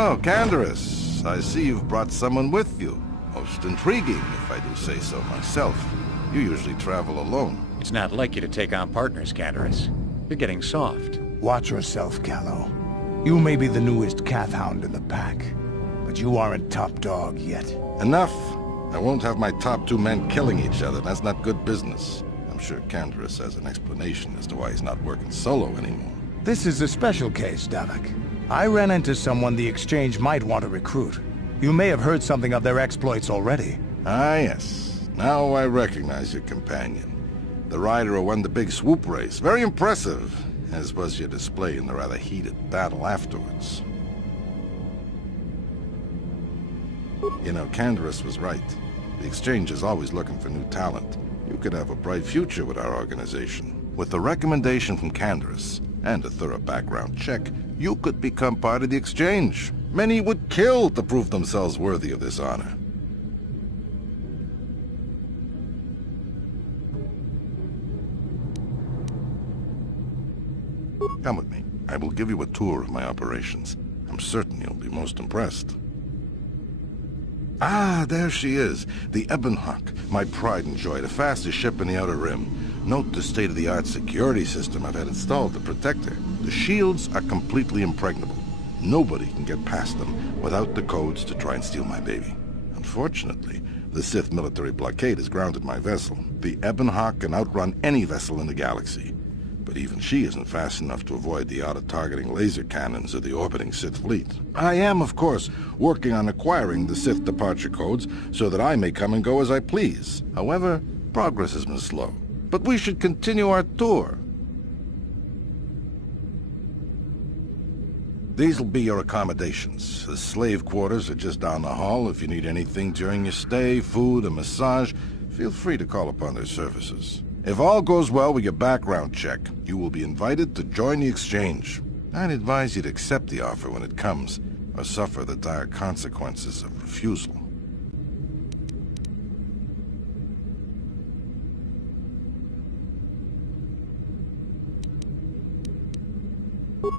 Oh, Candaris, I see you've brought someone with you. Most intriguing, if I do say so myself. You usually travel alone. It's not like you to take on partners, Taris. You're getting soft. Watch yourself, Callow. You may be the newest Cath Hound in the pack, but you aren't top dog yet. Enough. I won't have my top two men killing each other. That's not good business. I'm sure Candaris has an explanation as to why he's not working solo anymore. This is a special case, Davik. I ran into someone the Exchange might want to recruit. You may have heard something of their exploits already. Ah, yes. Now I recognize your companion. The rider who won the big swoop race. Very impressive, as was your display in the rather heated battle afterwards. You know, Candaris was right. The Exchange is always looking for new talent. You could have a bright future with our organization. With a recommendation from Candaris, and a thorough background check, you could become part of the Exchange. Many would kill to prove themselves worthy of this honor. Come with me. I will give you a tour of my operations. I'm certain you'll be most impressed. Ah, there she is. The Ebonhawk, my pride and joy, the fastest ship in the Outer Rim. Note the state-of-the-art security system I've had installed to protect her. The shields are completely impregnable. Nobody can get past them without the codes to try and steal my baby. Unfortunately, the Sith military blockade has grounded my vessel. The Ebonhawk can outrun any vessel in the galaxy. But even she isn't fast enough to avoid the auto-targeting laser cannons of the orbiting Sith fleet. I am, of course, working on acquiring the Sith departure codes so that I may come and go as I please. However, progress has been slow. But we should continue our tour. These will be your accommodations. The slave quarters are just down the hall. If you need anything during your stay, food, a massage, feel free to call upon their services. If all goes well with your background check, you will be invited to join the Exchange. I'd advise you to accept the offer when it comes, or suffer the dire consequences of refusal.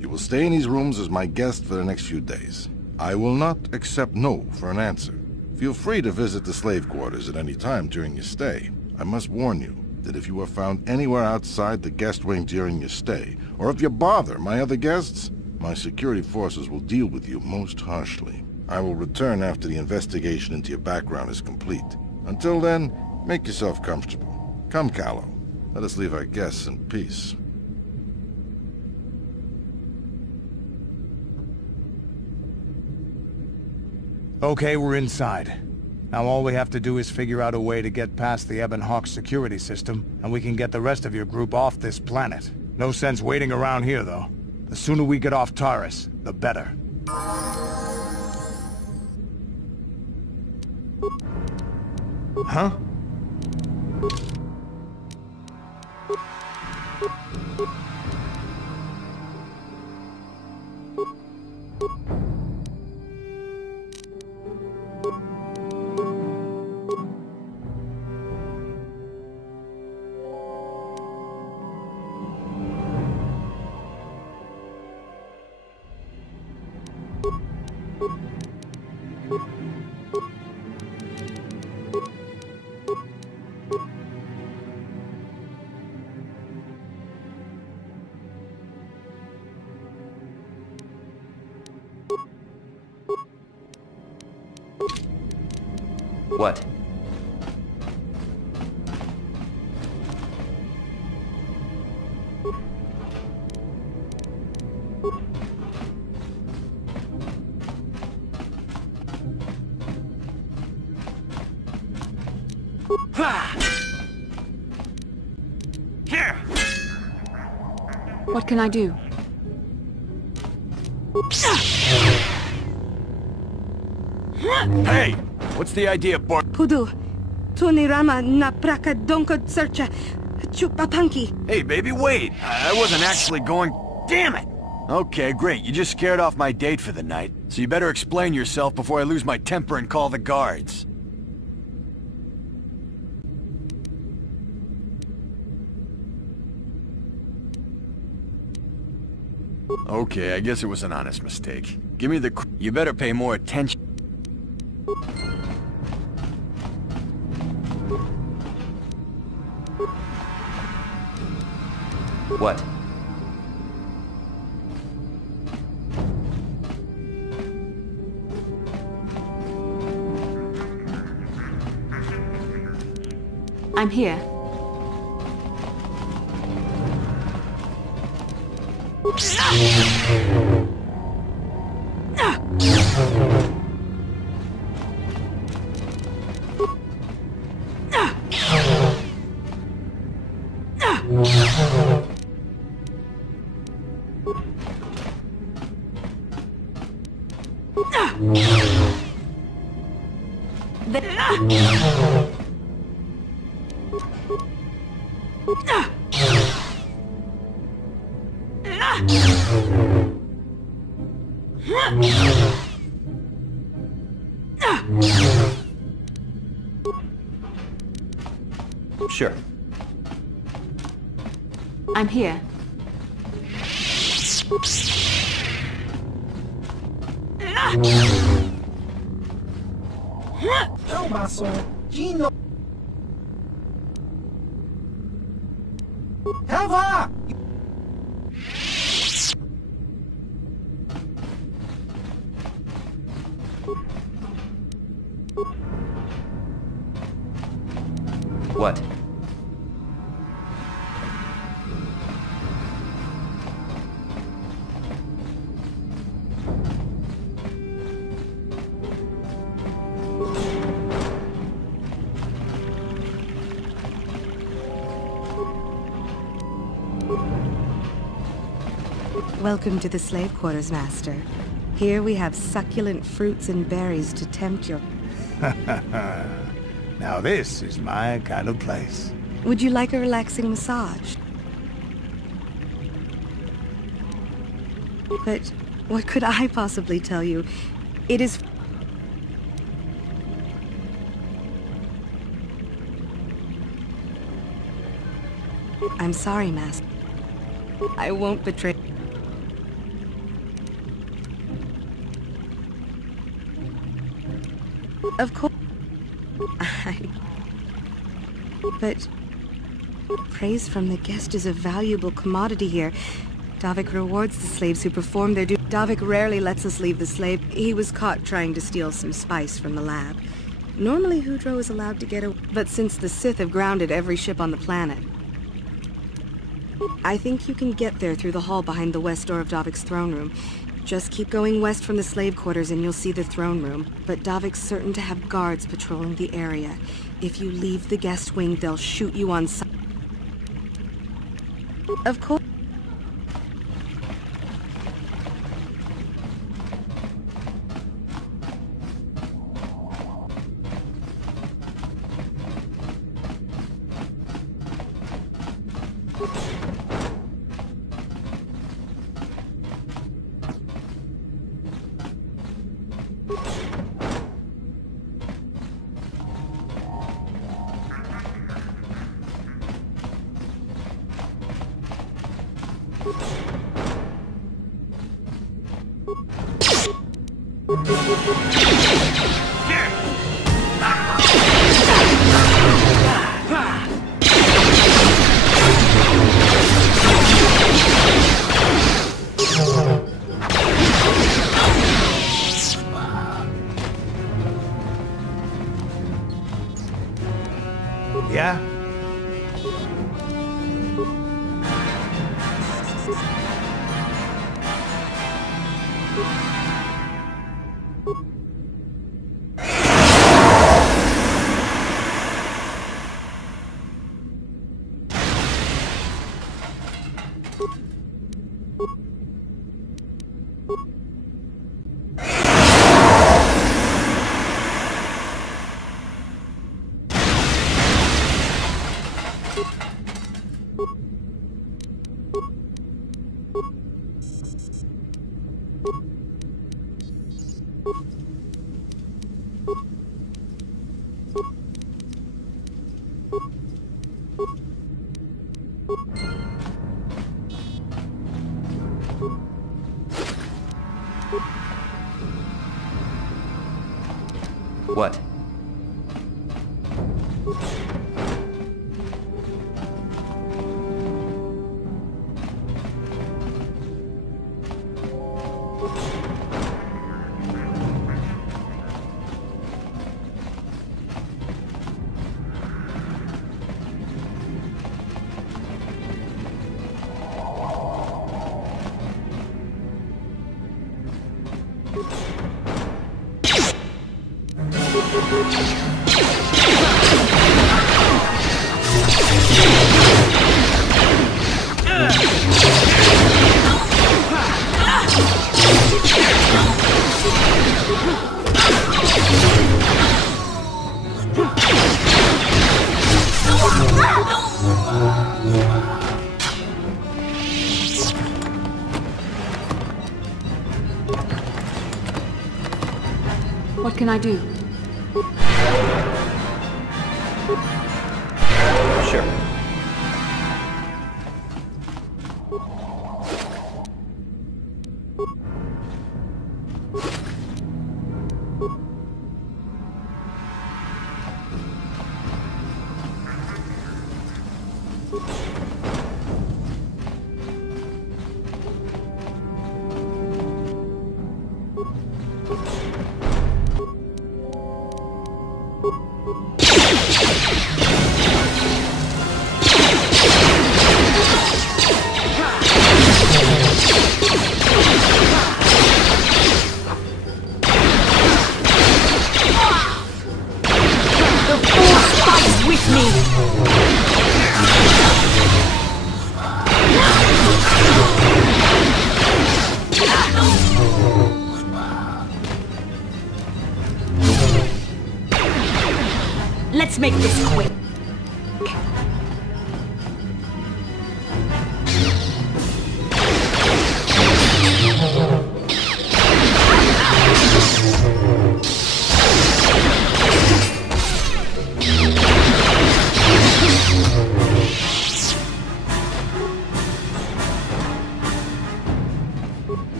You will stay in these rooms as my guest for the next few days. I will not accept no for an answer. Feel free to visit the slave quarters at any time during your stay. I must warn you that if you are found anywhere outside the guest wing during your stay, or if you bother my other guests, my security forces will deal with you most harshly. I will return after the investigation into your background is complete. Until then, make yourself comfortable. Come, Callow. Let us leave our guests in peace. Okay, we're inside. Now all we have to do is figure out a way to get past the Ebonhawk security system, and we can get the rest of your group off this planet. No sense waiting around here, though. The sooner we get off Taris, the better. Huh? What? Here! What can I do? Hey! What's the idea, Pudu, Tunirama na praka donko searcha, chupapanki. Hey, baby, wait! I wasn't actually going... Damn it! Okay, great. You just scared off my date for the night. So you better explain yourself before I lose my temper and call the guards. Okay, I guess it was an honest mistake. Give me the... You better pay more attention. What? I'm here. Sure. I'm here. What? Welcome to the slave quarters, Master. Here we have succulent fruits and berries to tempt your... Now this is my kind of place. Would you like a relaxing massage? But what could I possibly tell you? It is... I'm sorry, Master. I won't betray... Of course... But... praise from the guest is a valuable commodity here. Davik rewards the slaves who perform their duty. Davik rarely lets us leave the slave. He was caught trying to steal some spice from the lab. Normally Hudro is allowed to get away, but since the Sith have grounded every ship on the planet, I think you can get there through the hall behind the west door of Davik's throne room. Just keep going west from the slave quarters and you'll see the throne room. But Davik's certain to have guards patrolling the area. If you leave the guest wing, they'll shoot you on sight. Of course. Yeah? What? What can I do? Sure. Let's make this quick.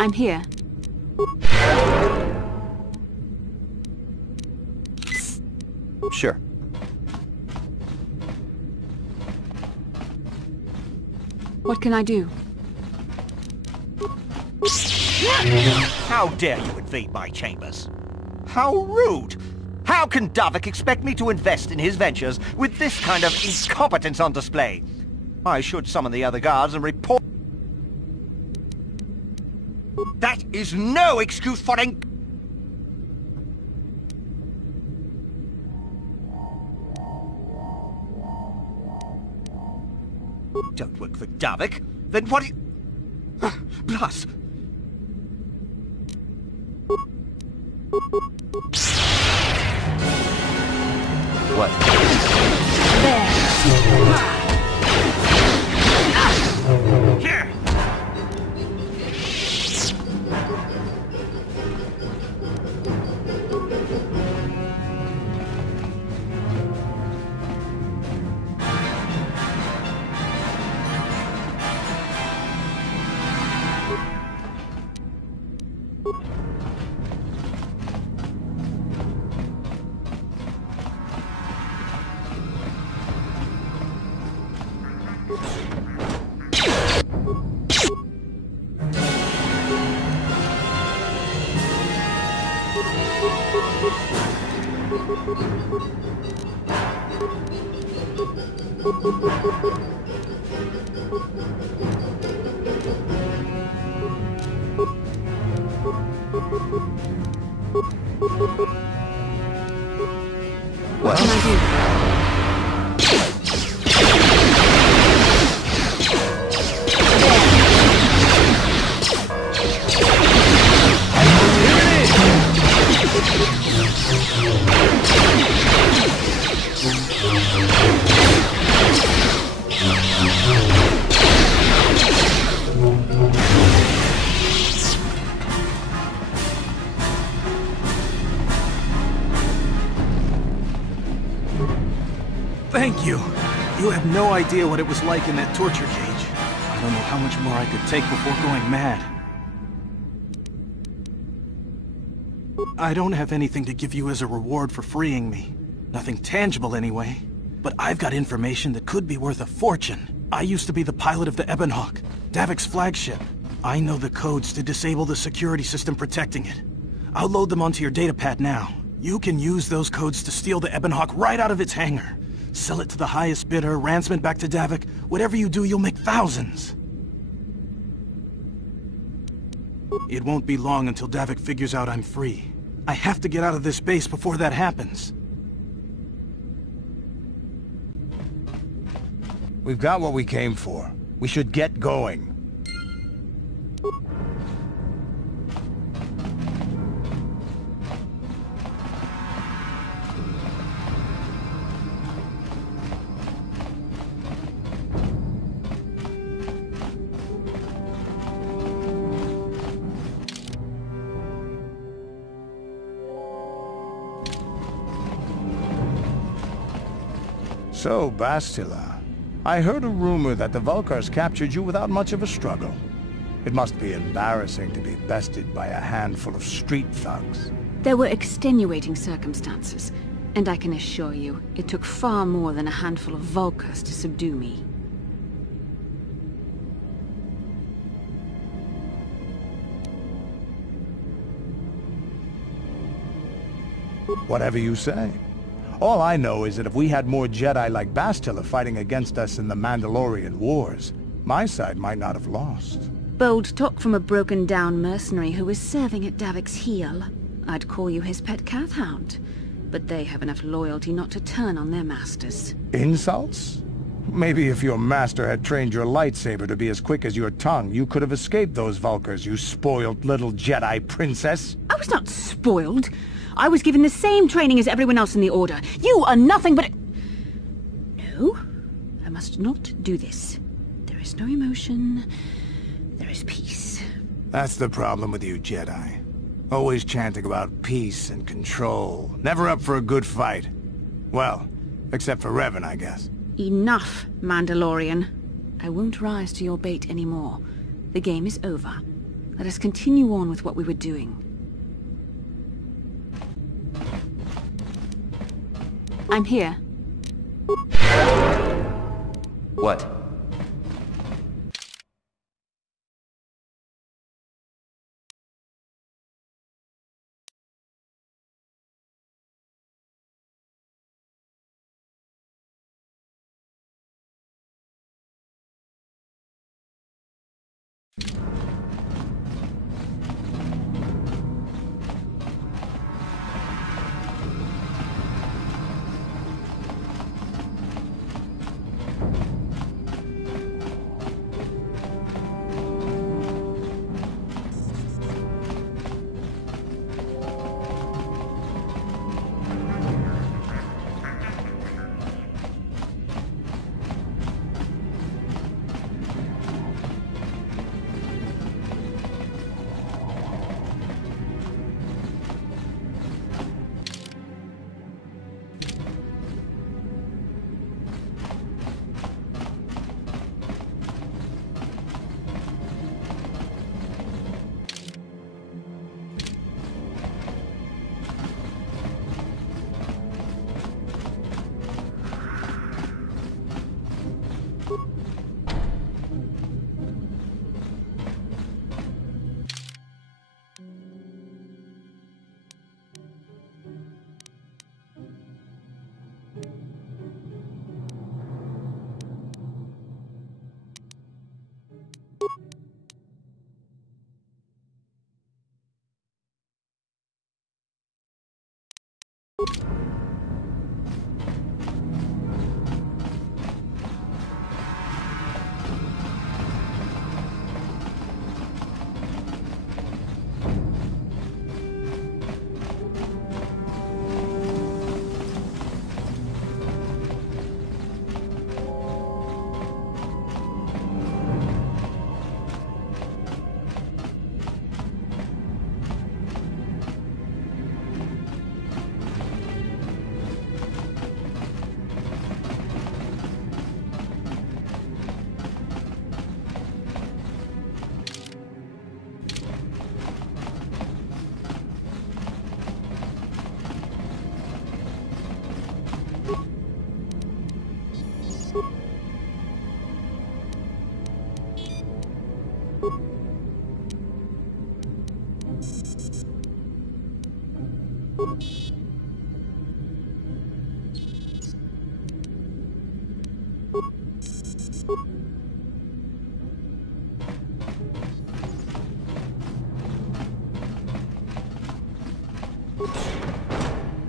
I'm here. Sure. What can I do? How dare you invade my chambers? How rude! How can Davik expect me to invest in his ventures with this kind of incompetence on display? I should summon the other guards and report... That is no excuse for Don't work for Davik? Then what do you... Plus... What? Here! What can I do? no idea what it was like in that torture cage. I don't know how much more I could take before going mad. I don't have anything to give you as a reward for freeing me. Nothing tangible anyway. But I've got information that could be worth a fortune. I used to be the pilot of the Ebonhawk, Davik's flagship. I know the codes to disable the security system protecting it. I'll load them onto your datapad now. You can use those codes to steal the Ebonhawk right out of its hangar. Sell it to the highest bidder, ransom it back to Davik. Whatever you do, you'll make thousands. It won't be long until Davik figures out I'm free. I have to get out of this base before that happens. We've got what we came for. We should get going. So, Bastila, I heard a rumor that the Vulkars captured you without much of a struggle. It must be embarrassing to be bested by a handful of street thugs. There were extenuating circumstances, and I can assure you, it took far more than a handful of Vulkars to subdue me. Whatever you say. All I know is that if we had more Jedi like Bastila fighting against us in the Mandalorian Wars, my side might not have lost. Bold talk from a broken-down mercenary who is serving at Davik's heel. I'd call you his pet cat-hound, but they have enough loyalty not to turn on their masters. Insults? Maybe if your master had trained your lightsaber to be as quick as your tongue, you could have escaped those Vulkars, you spoiled little Jedi princess. I was not spoiled. I was given the same training as everyone else in the Order. You are nothing but a... No, I must not do this. There is no emotion. There is peace. That's the problem with you Jedi. Always chanting about peace and control. Never up for a good fight. Well, except for Revan, I guess. Enough, Mandalorian. I won't rise to your bait anymore. The game is over. Let us continue on with what we were doing. I'm here. What?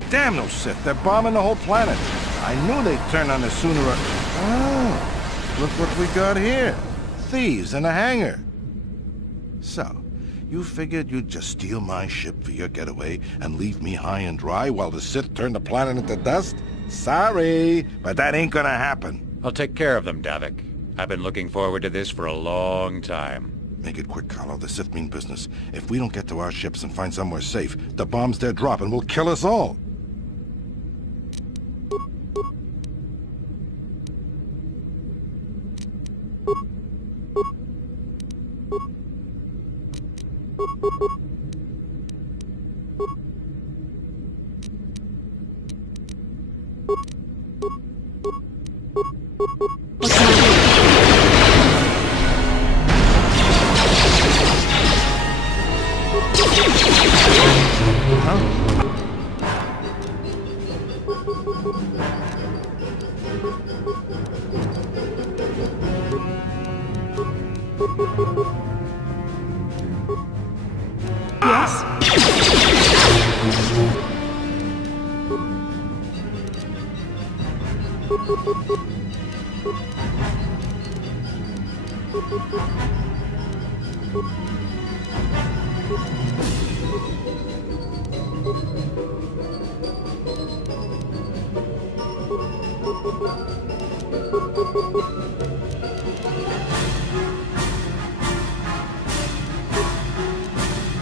Damn those Sith, they're bombing the whole planet. I knew they'd turn on us sooner or... Oh, look what we got here. Thieves in a hangar. So, you figured you'd just steal my ship for your getaway and leave me high and dry while the Sith turn the planet into dust? Sorry, but that ain't gonna happen. I'll take care of them, Davik. I've been looking forward to this for a long time. Make it quick, Carlo. The Sith mean business. If we don't get to our ships and find somewhere safe, the bombs they're dropping will kill us all.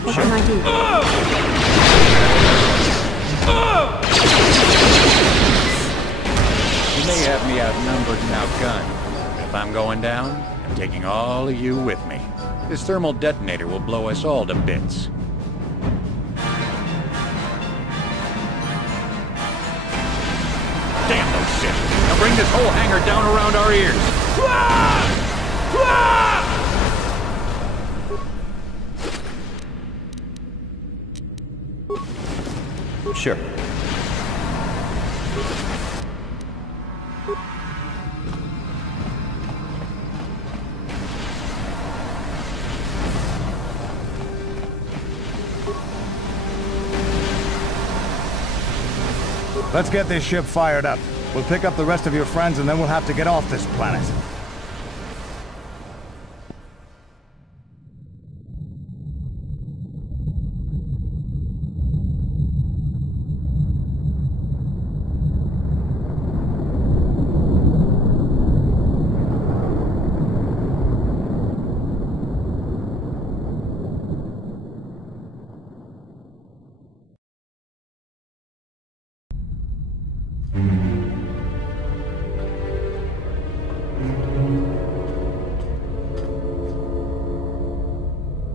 What can I do? You may have me outnumbered and outgunned. If I'm going down, I'm taking all of you with me. This thermal detonator will blow us all to bits. Damn those Sith! Now bring this whole hangar down around our ears! Sure. Let's get this ship fired up. We'll pick up the rest of your friends and then we'll have to get off this planet.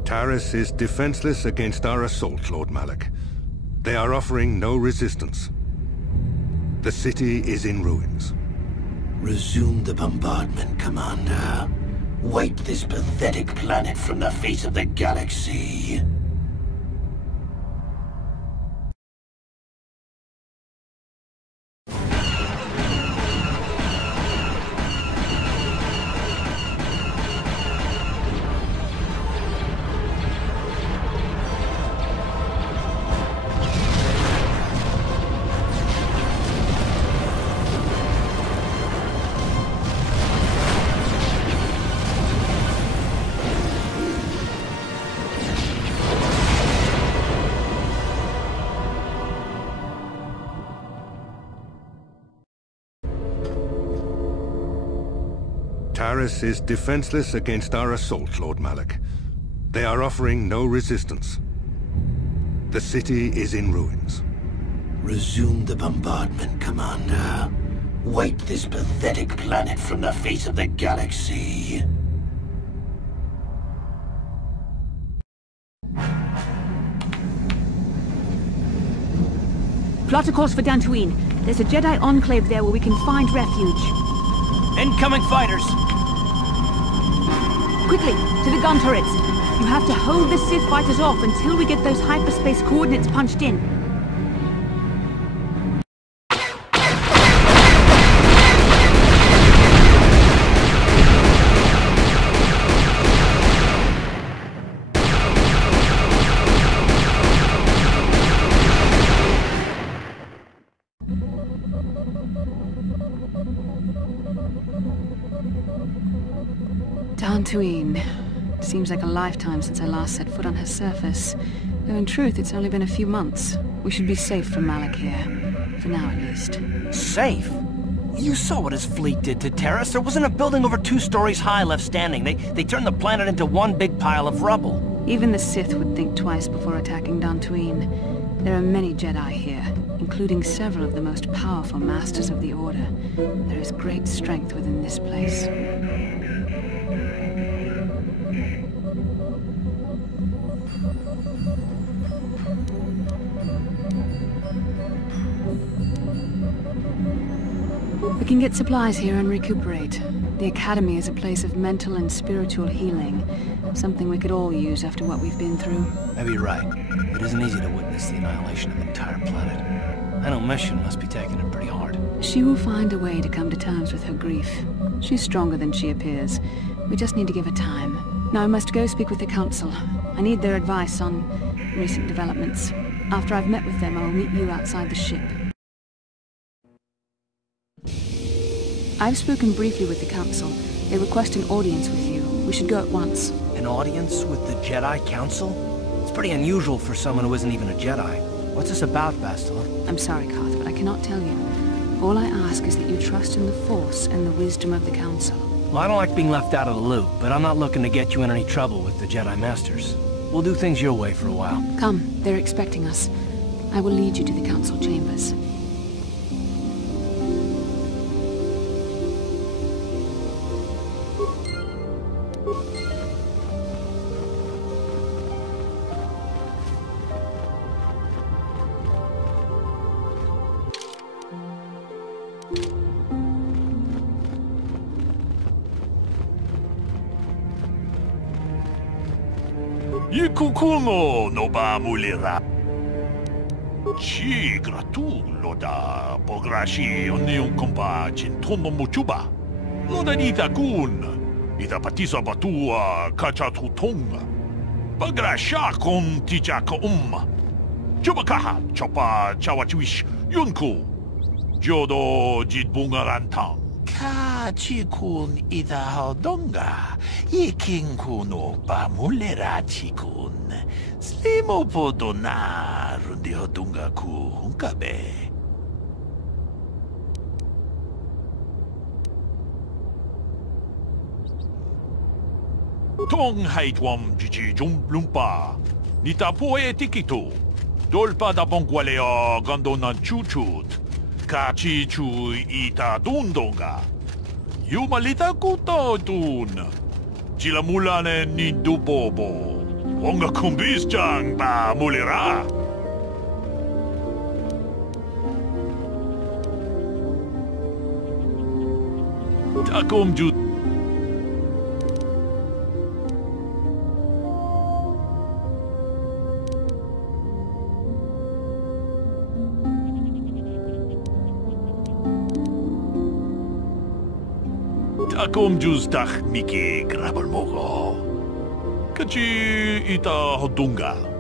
Taris is defenseless against our assault, Lord Malak. They are offering no resistance. The city is in ruins. Resume the bombardment, Commander. Wipe this pathetic planet from the face of the galaxy. Taris is defenseless against our assault, Lord Malak. They are offering no resistance. The city is in ruins. Resume the bombardment, Commander. Wipe this pathetic planet from the face of the galaxy. Plot a course for Dantooine. There's a Jedi Enclave there where we can find refuge. Incoming fighters! Quickly, to the gun turrets. You have to hold the Sith fighters off until we get those hyperspace coordinates punched in. Dantooine. Seems like a lifetime since I last set foot on her surface. Though in truth, it's only been a few months. We should be safe from Malik here. For now, at least. Safe? You saw what his fleet did to Taris. There wasn't a building over 2 stories high left standing. They turned the planet into one big pile of rubble. Even the Sith would think twice before attacking Dantooine. There are many Jedi here, including several of the most powerful Masters of the Order. There is great strength within this place. We can get supplies here and recuperate. The Academy is a place of mental and spiritual healing. Something we could all use after what we've been through. Maybe you're right. It isn't easy to witness the annihilation of the entire planet. I know Mission must be taking it pretty hard. She will find a way to come to terms with her grief. She's stronger than she appears. We just need to give her time. Now I must go speak with the Council. I need their advice on recent developments. After I've met with them, I will meet you outside the ship. I've spoken briefly with the Council. They request an audience with you. We should go at once. An audience with the Jedi Council? It's pretty unusual for someone who isn't even a Jedi. What's this about, Bastila? I'm sorry, Koth, but I cannot tell you. All I ask is that you trust in the Force and the wisdom of the Council. Well, I don't like being left out of the loop, but I'm not looking to get you in any trouble with the Jedi Masters. We'll do things your way for a while. Come, they're expecting us. I will lead you to the Council chambers. Ikukuno no ba mulira. Chi gratu loda pograshi onion kompa chintono muchuba. Loda nita kun. Ita patisa batua kachatutonga. Pagrasha kon tijaka Chubakaha chopa chawachuish yunku. Jodo jitbungarantang. Ka chikun ida hodonga. Ikinku no bamulera chikun. Slimo podona rundi hodunga ku hunkabe. Tong haitwam jiji jumplumpa. Nita poe tikito. Dolpa da bongualeo gandonan chuchut. Kachi chu ita dundonga. Yumalita kuto dun. Chilamulane ni dubobo. Wonga kumbis jang ba mulira. Takum ju. Takum justach miki grabal mogo. Kachi ita hodunga.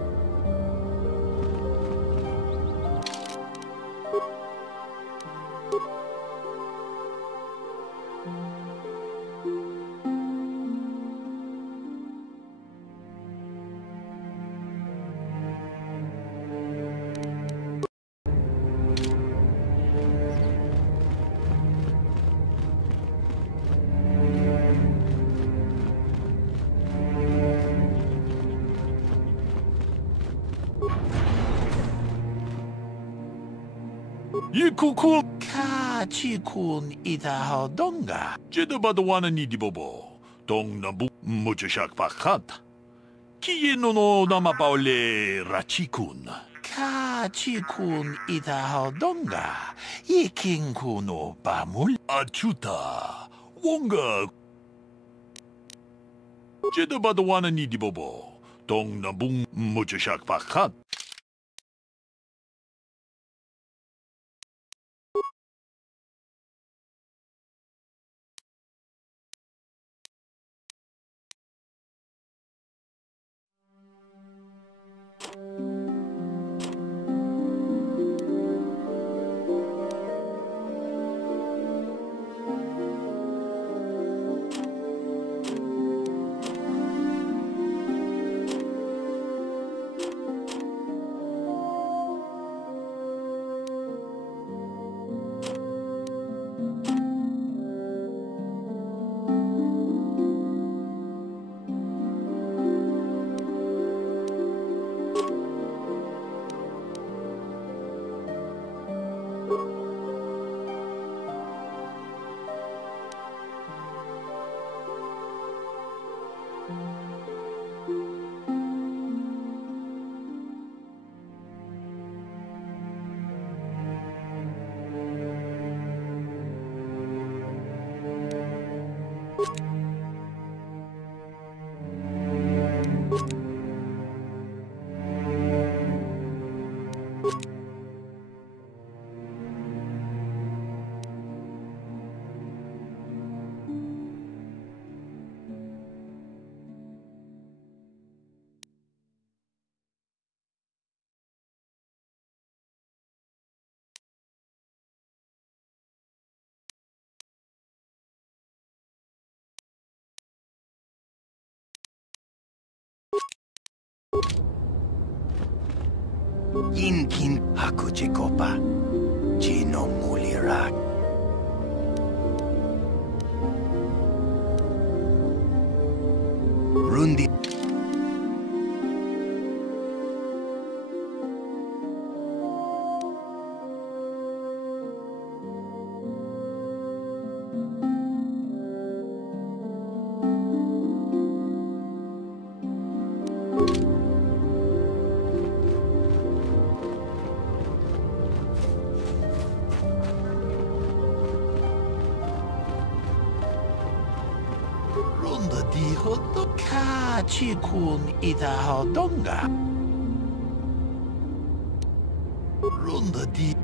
Yikuku Kachikun ita hodonga. Jeda badawana ni dibobo. Tong nabu muchashak pakat. Kiye no namapaole rachikun. Kachikun ita hodonga. Yikinku no bamul. Achuta. Wonga. Jeda badawana ni dibobo. Tong nabu muchashak pakat. Yinkin hakuchikopa, Gino Mulirak. Rundi. Chikun Idahodonga. Runda di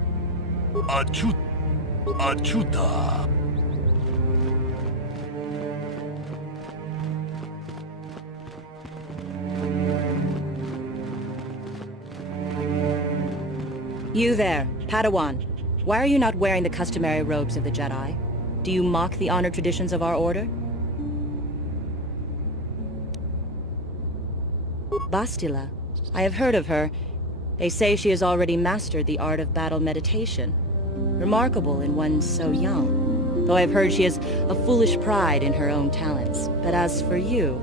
Achuta. You there, Padawan. Why are you not wearing the customary robes of the Jedi? Do you mock the honored traditions of our order? Bastila. I have heard of her. They say she has already mastered the art of battle meditation. Remarkable in one so young. Though I've heard she has a foolish pride in her own talents. But as for you,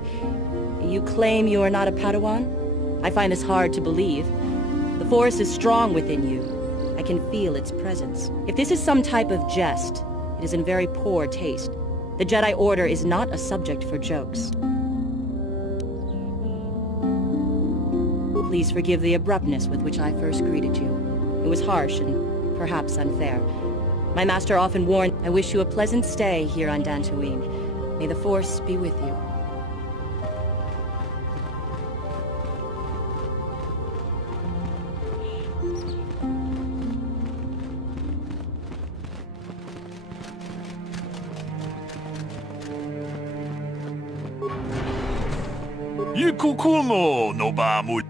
you claim you are not a Padawan? I find this hard to believe. The Force is strong within you. I can feel its presence. If this is some type of jest, it is in very poor taste. The Jedi Order is not a subject for jokes. Please forgive the abruptness with which I first greeted you. It was harsh and perhaps unfair. My master often warned, I wish you a pleasant stay here on Dantooine. May the Force be with you. Yikukumo no bamu.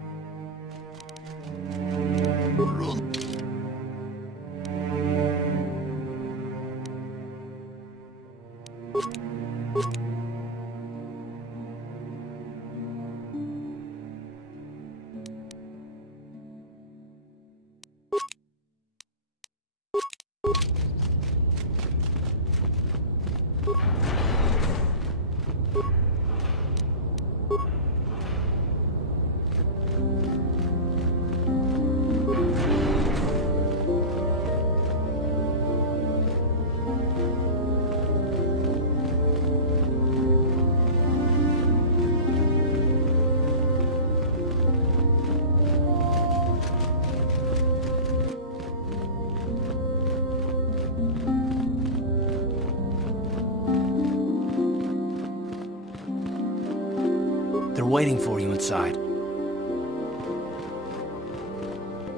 They're waiting for you inside.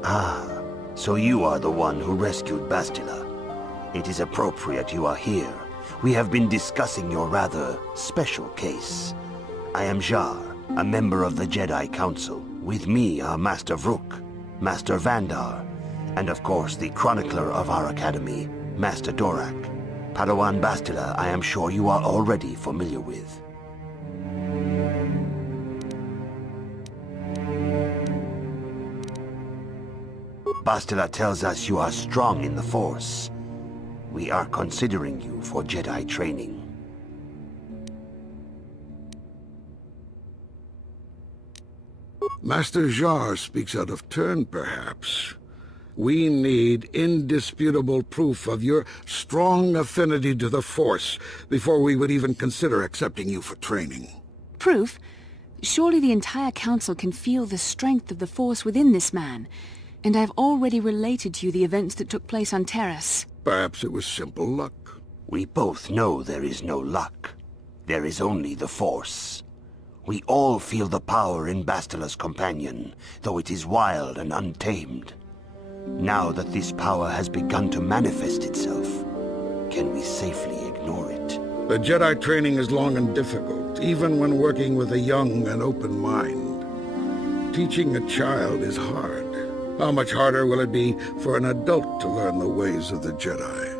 Ah, so you are the one who rescued Bastila. It is appropriate you are here. We have been discussing your rather special case. I am Jar, a member of the Jedi Council. With me are Master Vrook, Master Vandar, and of course the chronicler of our academy, Master Dorak. Padawan Bastila, I am sure you are already familiar with. Bastila tells us you are strong in the Force. We are considering you for Jedi training. Master Jar speaks out of turn, perhaps. We need indisputable proof of your strong affinity to the Force before we would even consider accepting you for training. Proof? Surely the entire council can feel the strength of the force within this man. And I've already related to you the events that took place on Taris. Perhaps it was simple luck. We both know there is no luck. There is only the Force. We all feel the power in Bastila's companion, though it is wild and untamed. Now that this power has begun to manifest itself, can we safely ignore it? The Jedi training is long and difficult, even when working with a young and open mind. Teaching a child is hard. How much harder will it be for an adult to learn the ways of the Jedi?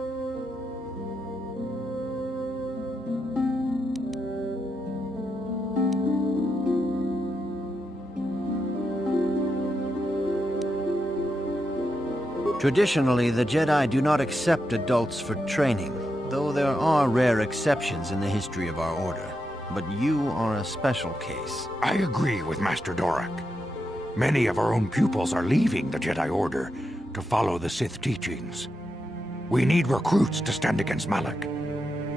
Traditionally, the Jedi do not accept adults for training, though there are rare exceptions in the history of our order. But you are a special case. I agree with Master Dorak. Many of our own pupils are leaving the Jedi Order to follow the Sith teachings. We need recruits to stand against Malak.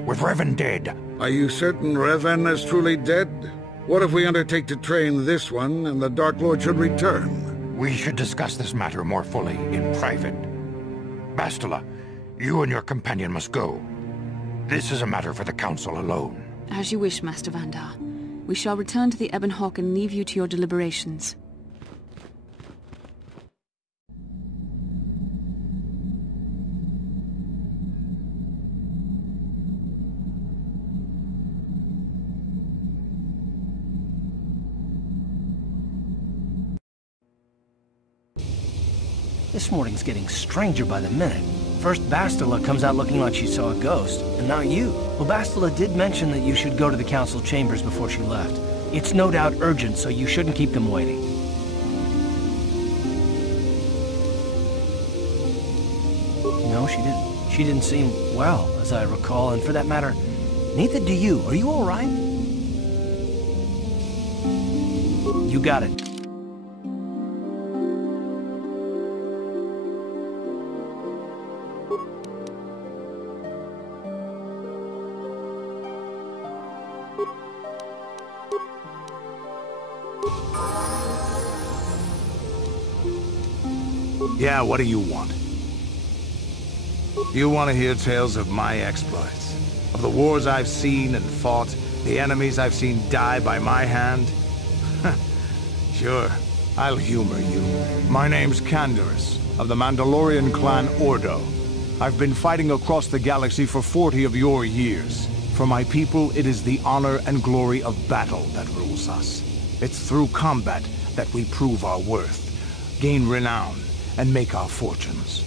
With Revan dead... Are you certain Revan is truly dead? What if we undertake to train this one and the Dark Lord should return? We should discuss this matter more fully in private. Bastila, you and your companion must go. This is a matter for the Council alone. As you wish, Master Vandar. We shall return to the Ebon Hawk and leave you to your deliberations. This morning's getting stranger by the minute. First Bastila comes out looking like she saw a ghost, and now you. Well, Bastila did mention that you should go to the council chambers before she left. It's no doubt urgent, so you shouldn't keep them waiting. No, she didn't. She didn't seem well, as I recall, and for that matter, neither do you. Are you all right? You got it. Yeah, what do you want? You want to hear tales of my exploits? Of the wars I've seen and fought, the enemies I've seen die by my hand? Sure, I'll humor you. My name's Canderous, of the Mandalorian clan Ordo. I've been fighting across the galaxy for 40 of your years. For my people, it is the honor and glory of battle that rules us. It's through combat that we prove our worth, gain renown, and make our fortunes.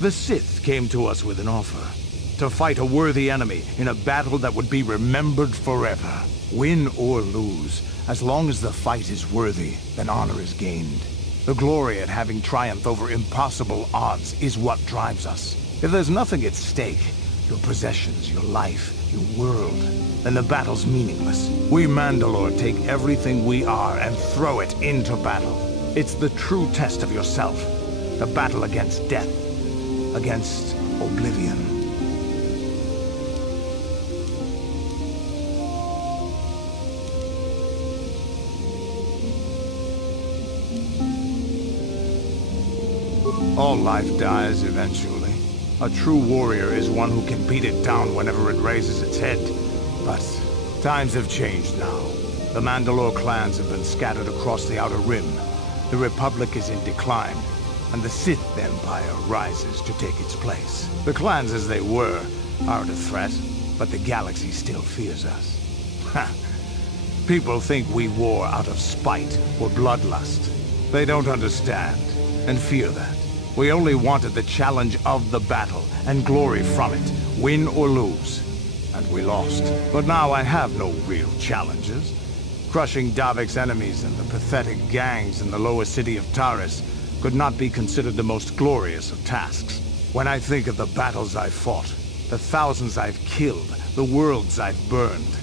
The Sith came to us with an offer. To fight a worthy enemy in a battle that would be remembered forever. Win or lose, as long as the fight is worthy, then honor is gained. The glory at having triumphed over impossible odds is what drives us. If there's nothing at stake, your possessions, your life, your world, then the battle's meaningless. We Mandalore take everything we are and throw it into battle. It's the true test of yourself. The battle against death, against oblivion. All life dies eventually. A true warrior is one who can beat it down whenever it raises its head. But times have changed now. The Mandalore clans have been scattered across the Outer Rim. The Republic is in decline, and the Sith Empire rises to take its place. The clans as they were aren't a threat, but the galaxy still fears us. Ha! People think we war out of spite or bloodlust. They don't understand, and fear that. We only wanted the challenge of the battle, and glory from it, win or lose. And we lost. But now I have no real challenges. Crushing Davik's enemies and the pathetic gangs in the lower city of Taris could not be considered the most glorious of tasks. When I think of the battles I've fought, the thousands I've killed, the worlds I've burned,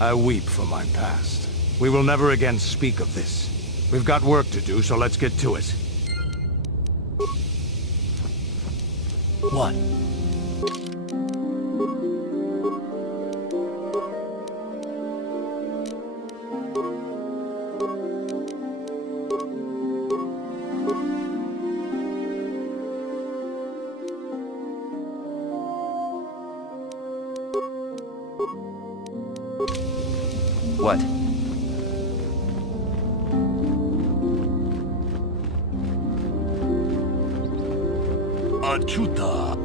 I weep for my past. We will never again speak of this. We've got work to do, so let's get to it. What? What? Achuta.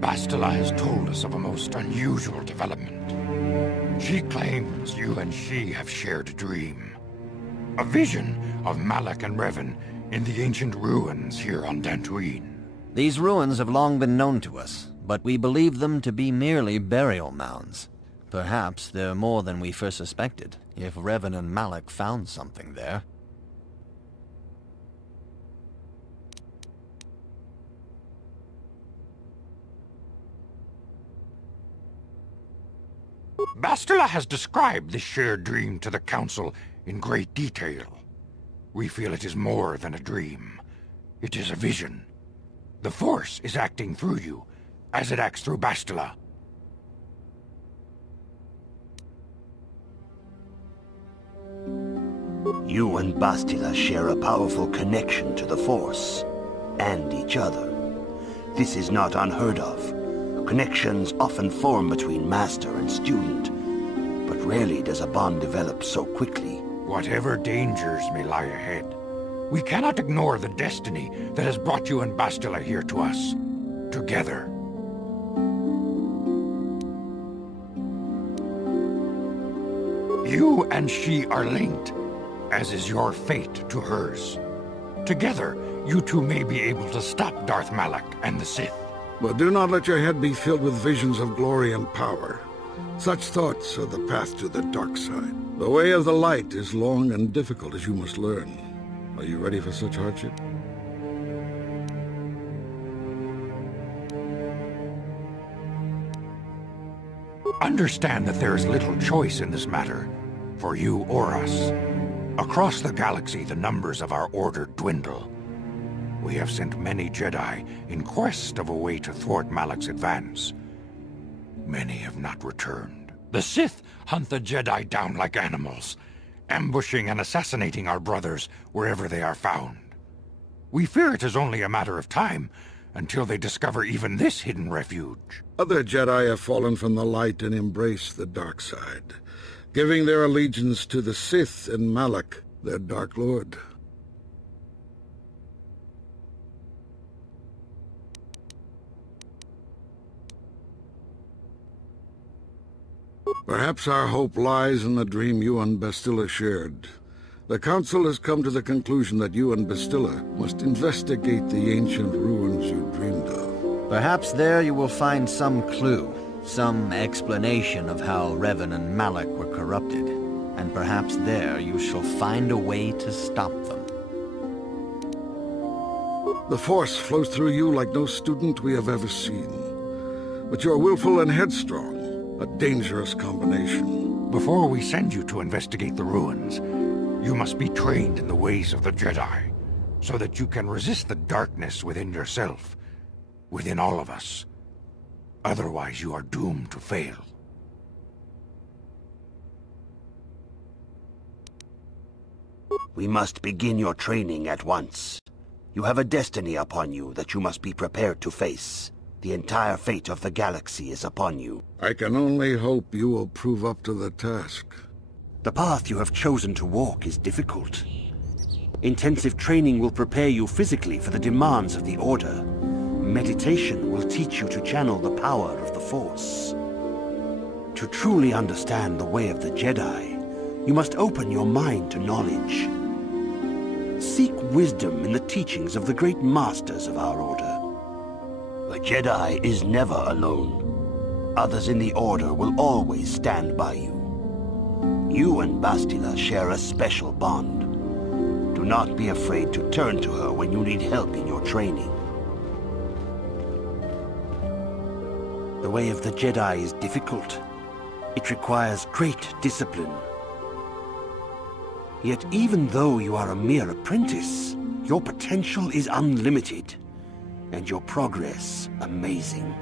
Bastila has told us of a most unusual development. She claims you and she have shared a dream. A vision of Malak and Revan in the ancient ruins here on Dantooine. These ruins have long been known to us, but we believe them to be merely burial mounds. Perhaps they're more than we first suspected, if Revan and Malak found something there. Bastila has described this shared dream to the Council in great detail. We feel it is more than a dream. It is a vision. The Force is acting through you, as it acts through Bastila. You and Bastila share a powerful connection to the Force, and each other. This is not unheard of. Connections often form between master and student, but rarely does a bond develop so quickly. Whatever dangers may lie ahead, we cannot ignore the destiny that has brought you and Bastila here to us, together. You and she are linked, as is your fate to hers. Together, you two may be able to stop Darth Malak and the Sith. But do not let your head be filled with visions of glory and power. Such thoughts are the path to the dark side. The way of the light is long and difficult, as you must learn. Are you ready for such hardship? Understand that there is little choice in this matter, for you or us. Across the galaxy, the numbers of our order dwindle. We have sent many Jedi in quest of a way to thwart Malak's advance. Many have not returned. The Sith hunt the Jedi down like animals, ambushing and assassinating our brothers wherever they are found. We fear it is only a matter of time until they discover even this hidden refuge. Other Jedi have fallen from the light and embraced the dark side, giving their allegiance to the Sith and Malak, their Dark Lord. Perhaps our hope lies in the dream you and Bastila shared. The Council has come to the conclusion that you and Bastila must investigate the ancient ruins you dreamed of. Perhaps there you will find some clue, some explanation of how Revan and Malak were corrupted. And perhaps there you shall find a way to stop them. The Force flows through you like no student we have ever seen. But you are willful and headstrong. A dangerous combination. Before we send you to investigate the ruins, you must be trained in the ways of the Jedi, so that you can resist the darkness within yourself, within all of us. Otherwise, you are doomed to fail. We must begin your training at once. You have a destiny upon you that you must be prepared to face. The entire fate of the galaxy is upon you. I can only hope you will prove up to the task. The path you have chosen to walk is difficult. Intensive training will prepare you physically for the demands of the Order. Meditation will teach you to channel the power of the Force. To truly understand the way of the Jedi, you must open your mind to knowledge. Seek wisdom in the teachings of the great masters of our order. The Jedi is never alone. Others in the Order will always stand by you. You and Bastila share a special bond. Do not be afraid to turn to her when you need help in your training. The way of the Jedi is difficult. It requires great discipline. Yet even though you are a mere apprentice, your potential is unlimited, and your progress amazing.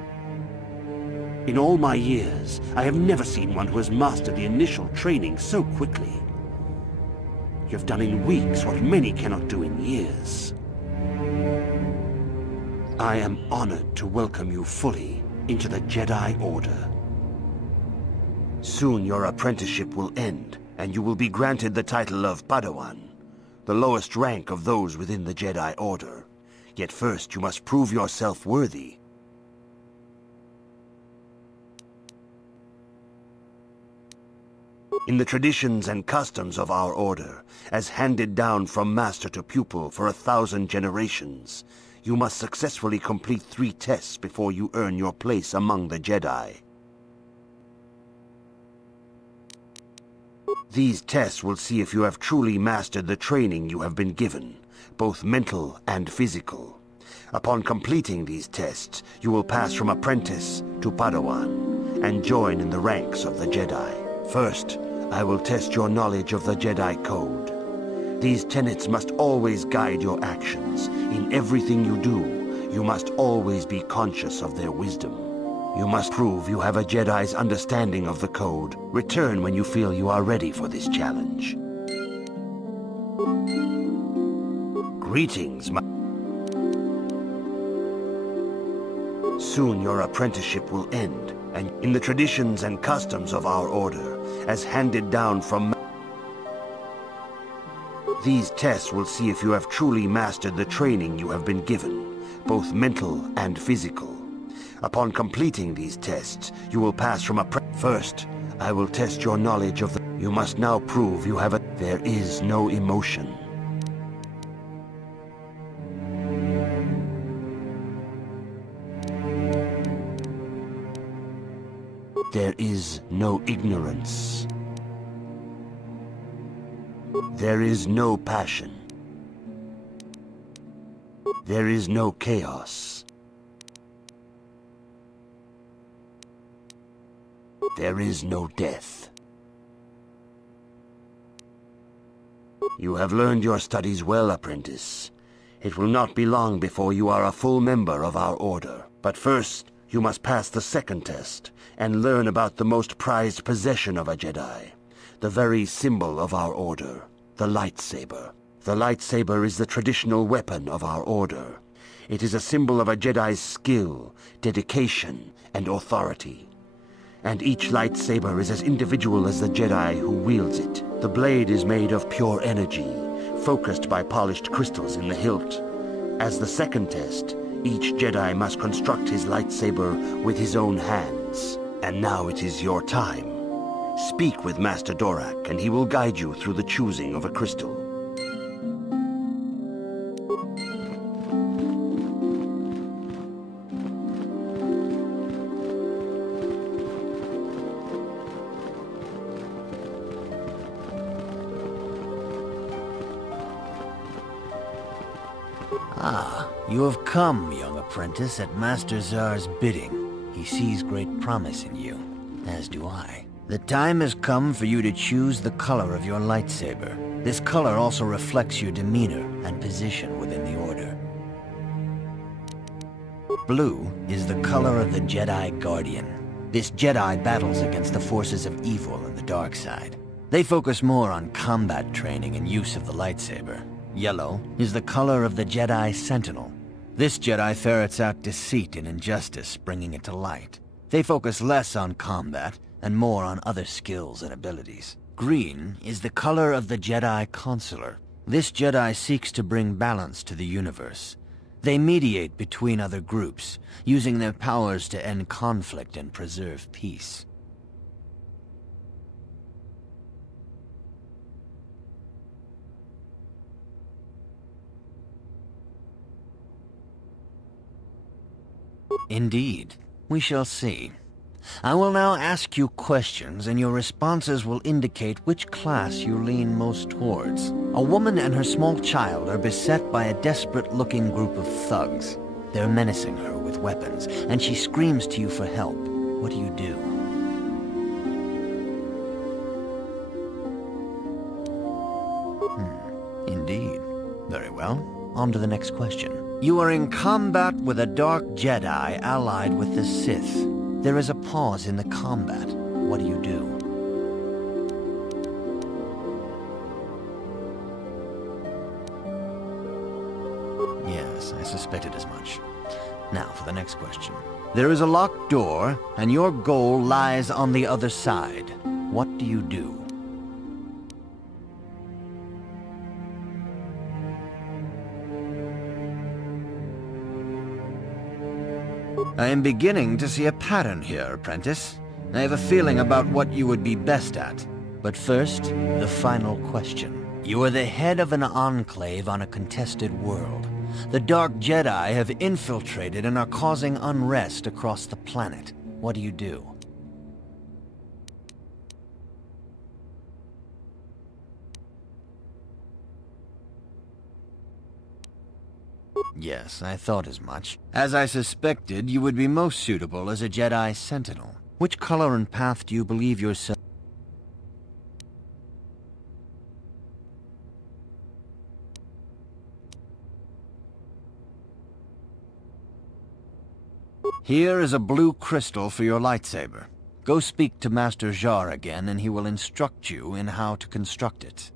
In all my years, I have never seen one who has mastered the initial training so quickly. You've done in weeks what many cannot do in years. I am honored to welcome you fully into the Jedi Order. Soon your apprenticeship will end, and you will be granted the title of Padawan, the lowest rank of those within the Jedi Order. Yet first you must prove yourself worthy. In the traditions and customs of our order, as handed down from master to pupil for 1,000 generations, you must successfully complete 3 tests before you earn your place among the Jedi. These tests will see if you have truly mastered the training you have been given, both mental and physical. Upon completing these tests, you will pass from apprentice to Padawan, and join in the ranks of the Jedi. First, I will test your knowledge of the Jedi Code. These tenets must always guide your actions. In everything you do, you must always be conscious of their wisdom. You must prove you have a Jedi's understanding of the Code. Return when you feel you are ready for this challenge. Greetings, my... Soon your apprenticeship will end, and in the traditions and customs of our order, as handed down from... These tests will see if you have truly mastered the training you have been given, both mental and physical. Upon completing these tests, you will pass from First, I will test your knowledge of the... You must now prove you have a... There is no emotion. There is no ignorance. There is no passion. There is no chaos. There is no death. You have learned your studies well, apprentice. It will not be long before you are a full member of our order. But first, you must pass the second test, and learn about the most prized possession of a Jedi, the very symbol of our order, the lightsaber. The lightsaber is the traditional weapon of our order. It is a symbol of a Jedi's skill, dedication, and authority. And each lightsaber is as individual as the Jedi who wields it. The blade is made of pure energy, focused by polished crystals in the hilt. As the second test, each Jedi must construct his lightsaber with his own hands. And now it is your time. Speak with Master Dorak, and he will guide you through the choosing of a crystal. Ah, you have come, young apprentice, at Master Zar's bidding. He sees great promise in you, as do I. The time has come for you to choose the color of your lightsaber. This color also reflects your demeanor and position within the Order. Blue is the color of the Jedi Guardian. This Jedi battles against the forces of evil and the dark side. They focus more on combat training and use of the lightsaber. Yellow is the color of the Jedi Sentinel. This Jedi ferrets out deceit and injustice, bringing it to light. They focus less on combat and more on other skills and abilities. Green is the color of the Jedi Consular. This Jedi seeks to bring balance to the universe. They mediate between other groups, using their powers to end conflict and preserve peace. Indeed. We shall see. I will now ask you questions, and your responses will indicate which class you lean most towards. A woman and her small child are beset by a desperate-looking group of thugs. They're menacing her with weapons, and she screams to you for help. What do you do? Indeed. Very well. On to the next question. You are in combat with a dark Jedi allied with the Sith. There is a pause in the combat. What do you do? Yes, I suspected as much. Now for the next question. There is a locked door, and your goal lies on the other side. What do you do? I am beginning to see a pattern here, apprentice. I have a feeling about what you would be best at. But first, the final question. You are the head of an enclave on a contested world. The Dark Jedi have infiltrated and are causing unrest across the planet. What do you do? Yes, I thought as much. As I suspected, you would be most suitable as a Jedi Sentinel. Which color and path do you believe yourself? Here is a blue crystal for your lightsaber. Go speak to Master Jar again, and he will instruct you in how to construct it.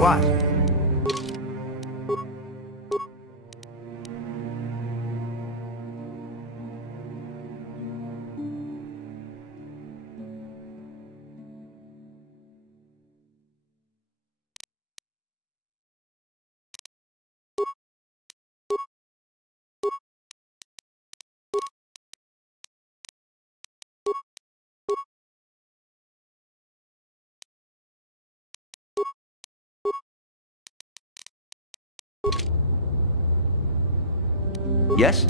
What? Yes?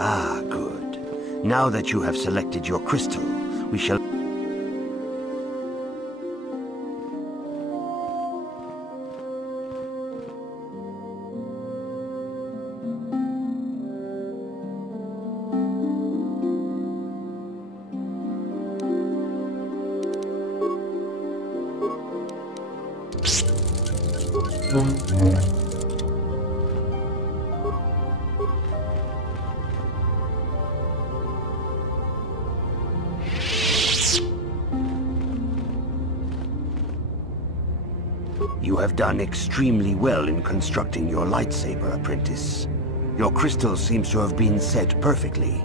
Ah, good. Now that you have selected your crystal, we shall... You have done extremely well in constructing your lightsaber, apprentice. Your crystal seems to have been set perfectly.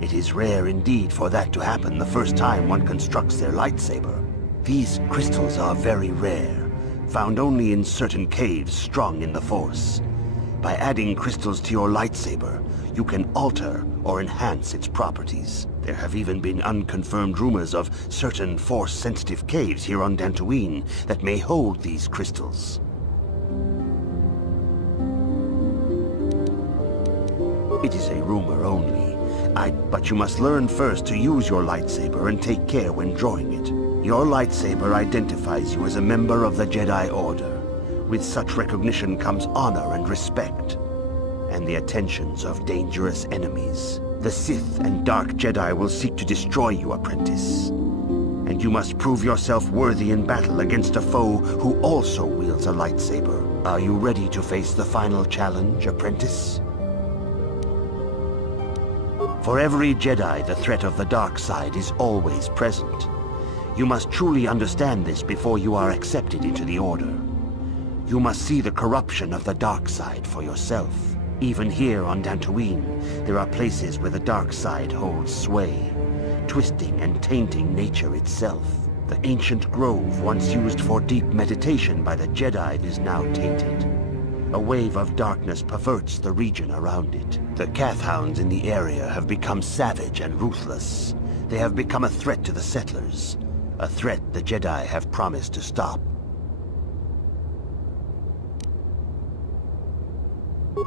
It is rare indeed for that to happen the first time one constructs their lightsaber. These crystals are very rare, found only in certain caves strung in the Force. By adding crystals to your lightsaber, you can alter or enhance its properties. There have even been unconfirmed rumors of certain Force-sensitive caves here on Dantooine that may hold these crystals. It is a rumor only. But you must learn first to use your lightsaber and take care when drawing it. Your lightsaber identifies you as a member of the Jedi Order. With such recognition comes honor and respect, and the attentions of dangerous enemies. The Sith and Dark Jedi will seek to destroy you, apprentice. And you must prove yourself worthy in battle against a foe who also wields a lightsaber. Are you ready to face the final challenge, apprentice? For every Jedi, the threat of the dark side is always present. You must truly understand this before you are accepted into the Order. You must see the corruption of the dark side for yourself. Even here on Dantooine, there are places where the dark side holds sway, twisting and tainting nature itself. The ancient grove, once used for deep meditation by the Jedi, is now tainted. A wave of darkness perverts the region around it. The Kath hounds in the area have become savage and ruthless. They have become a threat to the settlers, a threat the Jedi have promised to stop.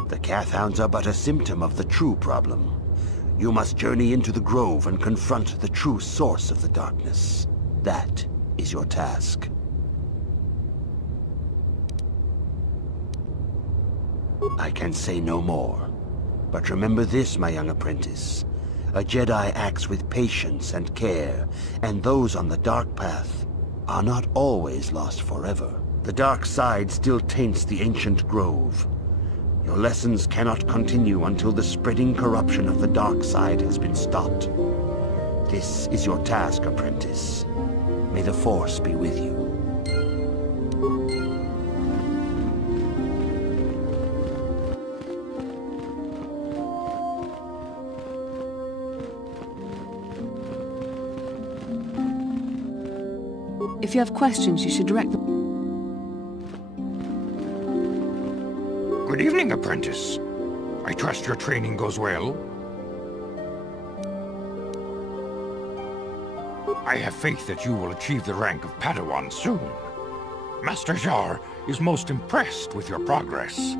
The Kath hounds are but a symptom of the true problem. You must journey into the grove and confront the true source of the darkness. That is your task. I can say no more. But remember this, my young apprentice. A Jedi acts with patience and care, and those on the dark path are not always lost forever. The dark side still taints the ancient grove. Your lessons cannot continue until the spreading corruption of the dark side has been stopped. This is your task, apprentice. May the Force be with you. If you have questions, you should direct them. Good evening, apprentice. I trust your training goes well. I have faith that you will achieve the rank of Padawan soon. Master Jar is most impressed with your progress.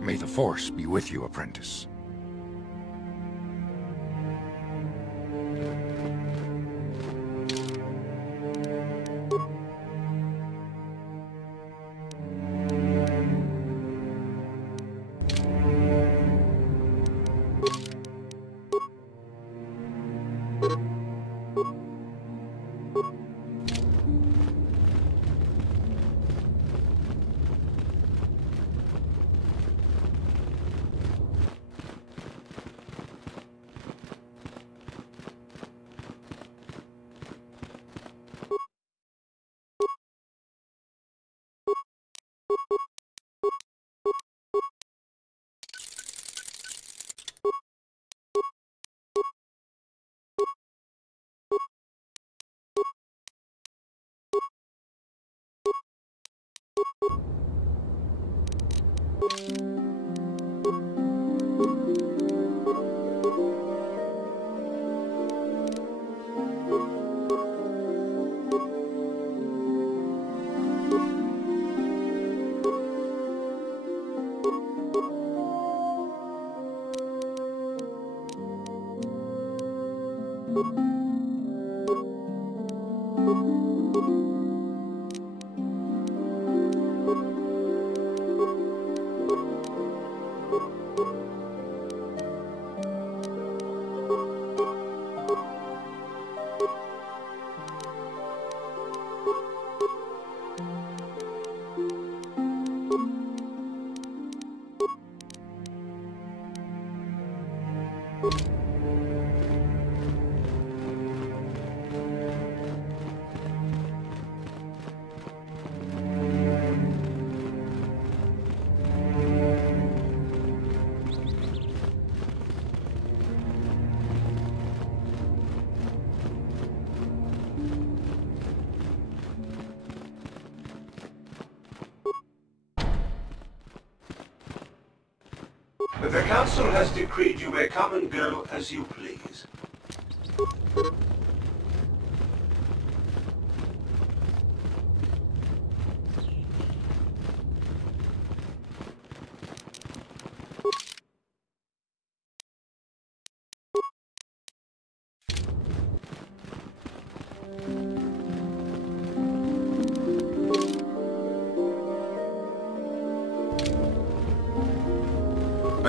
May the Force be with you, apprentice. The Council has decreed you may come and go as you please.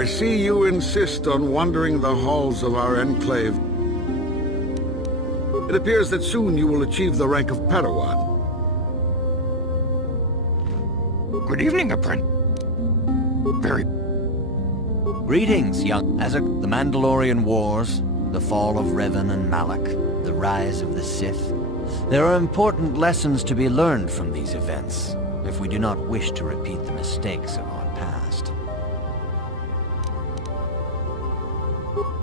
I see you insist on wandering the halls of our Enclave. It appears that soon you will achieve the rank of Padawan. Good evening, Apprentice. Very... Greetings, young... The Mandalorian Wars, the fall of Revan and Malak, the rise of the Sith. There are important lessons to be learned from these events, if we do not wish to repeat the mistakes of our past.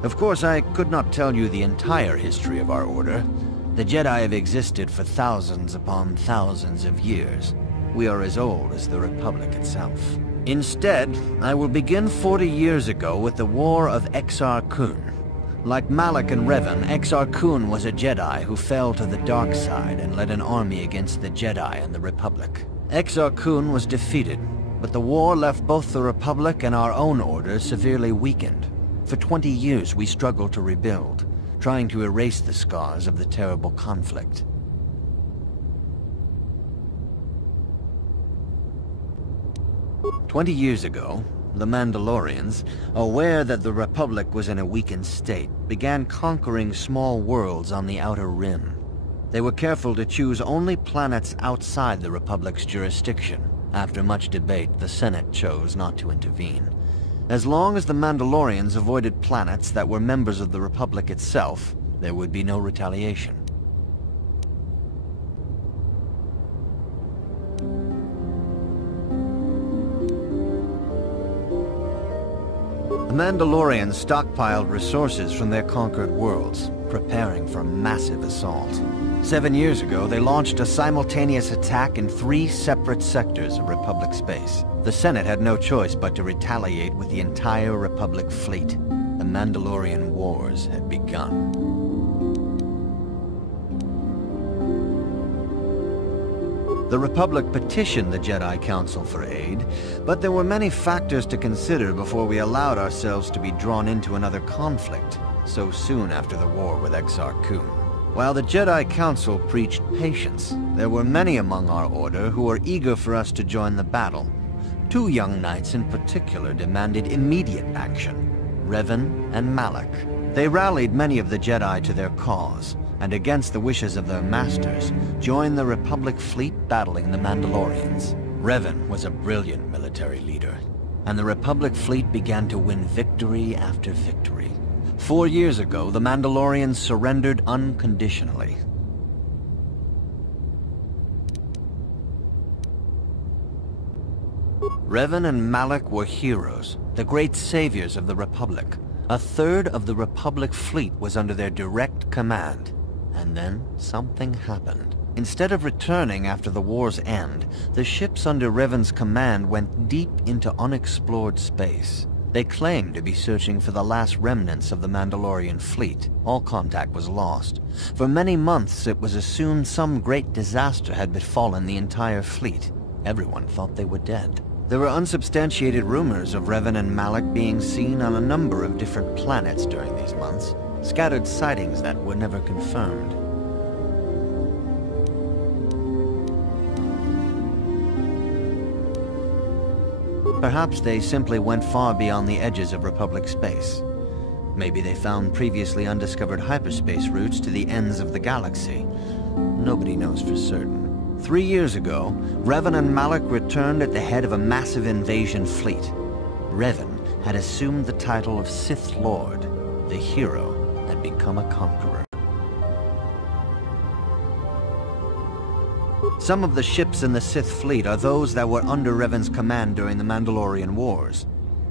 Of course, I could not tell you the entire history of our order. The Jedi have existed for thousands upon thousands of years. We are as old as the Republic itself. Instead, I will begin 40 years ago with the War of Exar Kun. Like Malak and Revan, Exar Kun was a Jedi who fell to the dark side and led an army against the Jedi and the Republic. Exar Kun was defeated, but the war left both the Republic and our own order severely weakened. For 20 years we struggled to rebuild, trying to erase the scars of the terrible conflict. "20 years ago, the Mandalorians, aware that the Republic was in a weakened state, began conquering small worlds on the Outer Rim. They were careful to choose only planets outside the Republic's jurisdiction. After much debate, the Senate chose not to intervene. As long as the Mandalorians avoided planets that were members of the Republic itself, there would be no retaliation. The Mandalorians stockpiled resources from their conquered worlds, preparing for a massive assault. 7 years ago, they launched a simultaneous attack in 3 separate sectors of Republic space. The Senate had no choice but to retaliate with the entire Republic fleet. The Mandalorian Wars had begun. The Republic petitioned the Jedi Council for aid, but there were many factors to consider before we allowed ourselves to be drawn into another conflict, so soon after the war with Exar Kun. While the Jedi Council preached patience, there were many among our order who were eager for us to join the battle. 2 young knights in particular demanded immediate action, Revan and Malak. They rallied many of the Jedi to their cause, and against the wishes of their masters, joined the Republic fleet battling the Mandalorians. Revan was a brilliant military leader, and the Republic fleet began to win victory after victory. 4 years ago, the Mandalorians surrendered unconditionally. Revan and Malak were heroes, the great saviors of the Republic. 1/3 of the Republic fleet was under their direct command. And then something happened. Instead of returning after the war's end, the ships under Revan's command went deep into unexplored space. They claimed to be searching for the last remnants of the Mandalorian fleet. All contact was lost. For many months, it was assumed some great disaster had befallen the entire fleet. Everyone thought they were dead. There were unsubstantiated rumors of Revan and Malak being seen on a number of different planets during these months. Scattered sightings that were never confirmed. Perhaps they simply went far beyond the edges of Republic space. Maybe they found previously undiscovered hyperspace routes to the ends of the galaxy. Nobody knows for certain. 3 years ago, Revan and Malak returned at the head of a massive invasion fleet. Revan had assumed the title of Sith Lord. The hero had become a conqueror. Some of the ships in the Sith fleet are those that were under Revan's command during the Mandalorian Wars,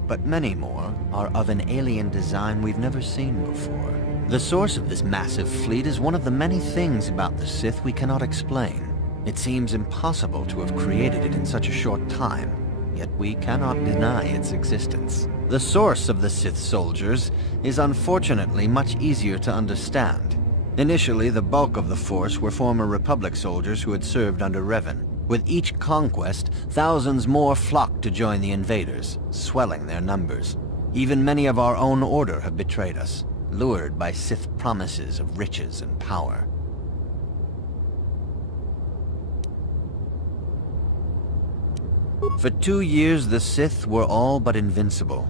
but many more are of an alien design we've never seen before. The source of this massive fleet is one of the many things about the Sith we cannot explain. It seems impossible to have created it in such a short time, yet we cannot deny its existence. The source of the Sith soldiers is unfortunately much easier to understand. Initially, the bulk of the force were former Republic soldiers who had served under Revan. With each conquest, thousands more flocked to join the invaders, swelling their numbers. Even many of our own order have betrayed us, lured by Sith promises of riches and power. For 2 years, the Sith were all but invincible.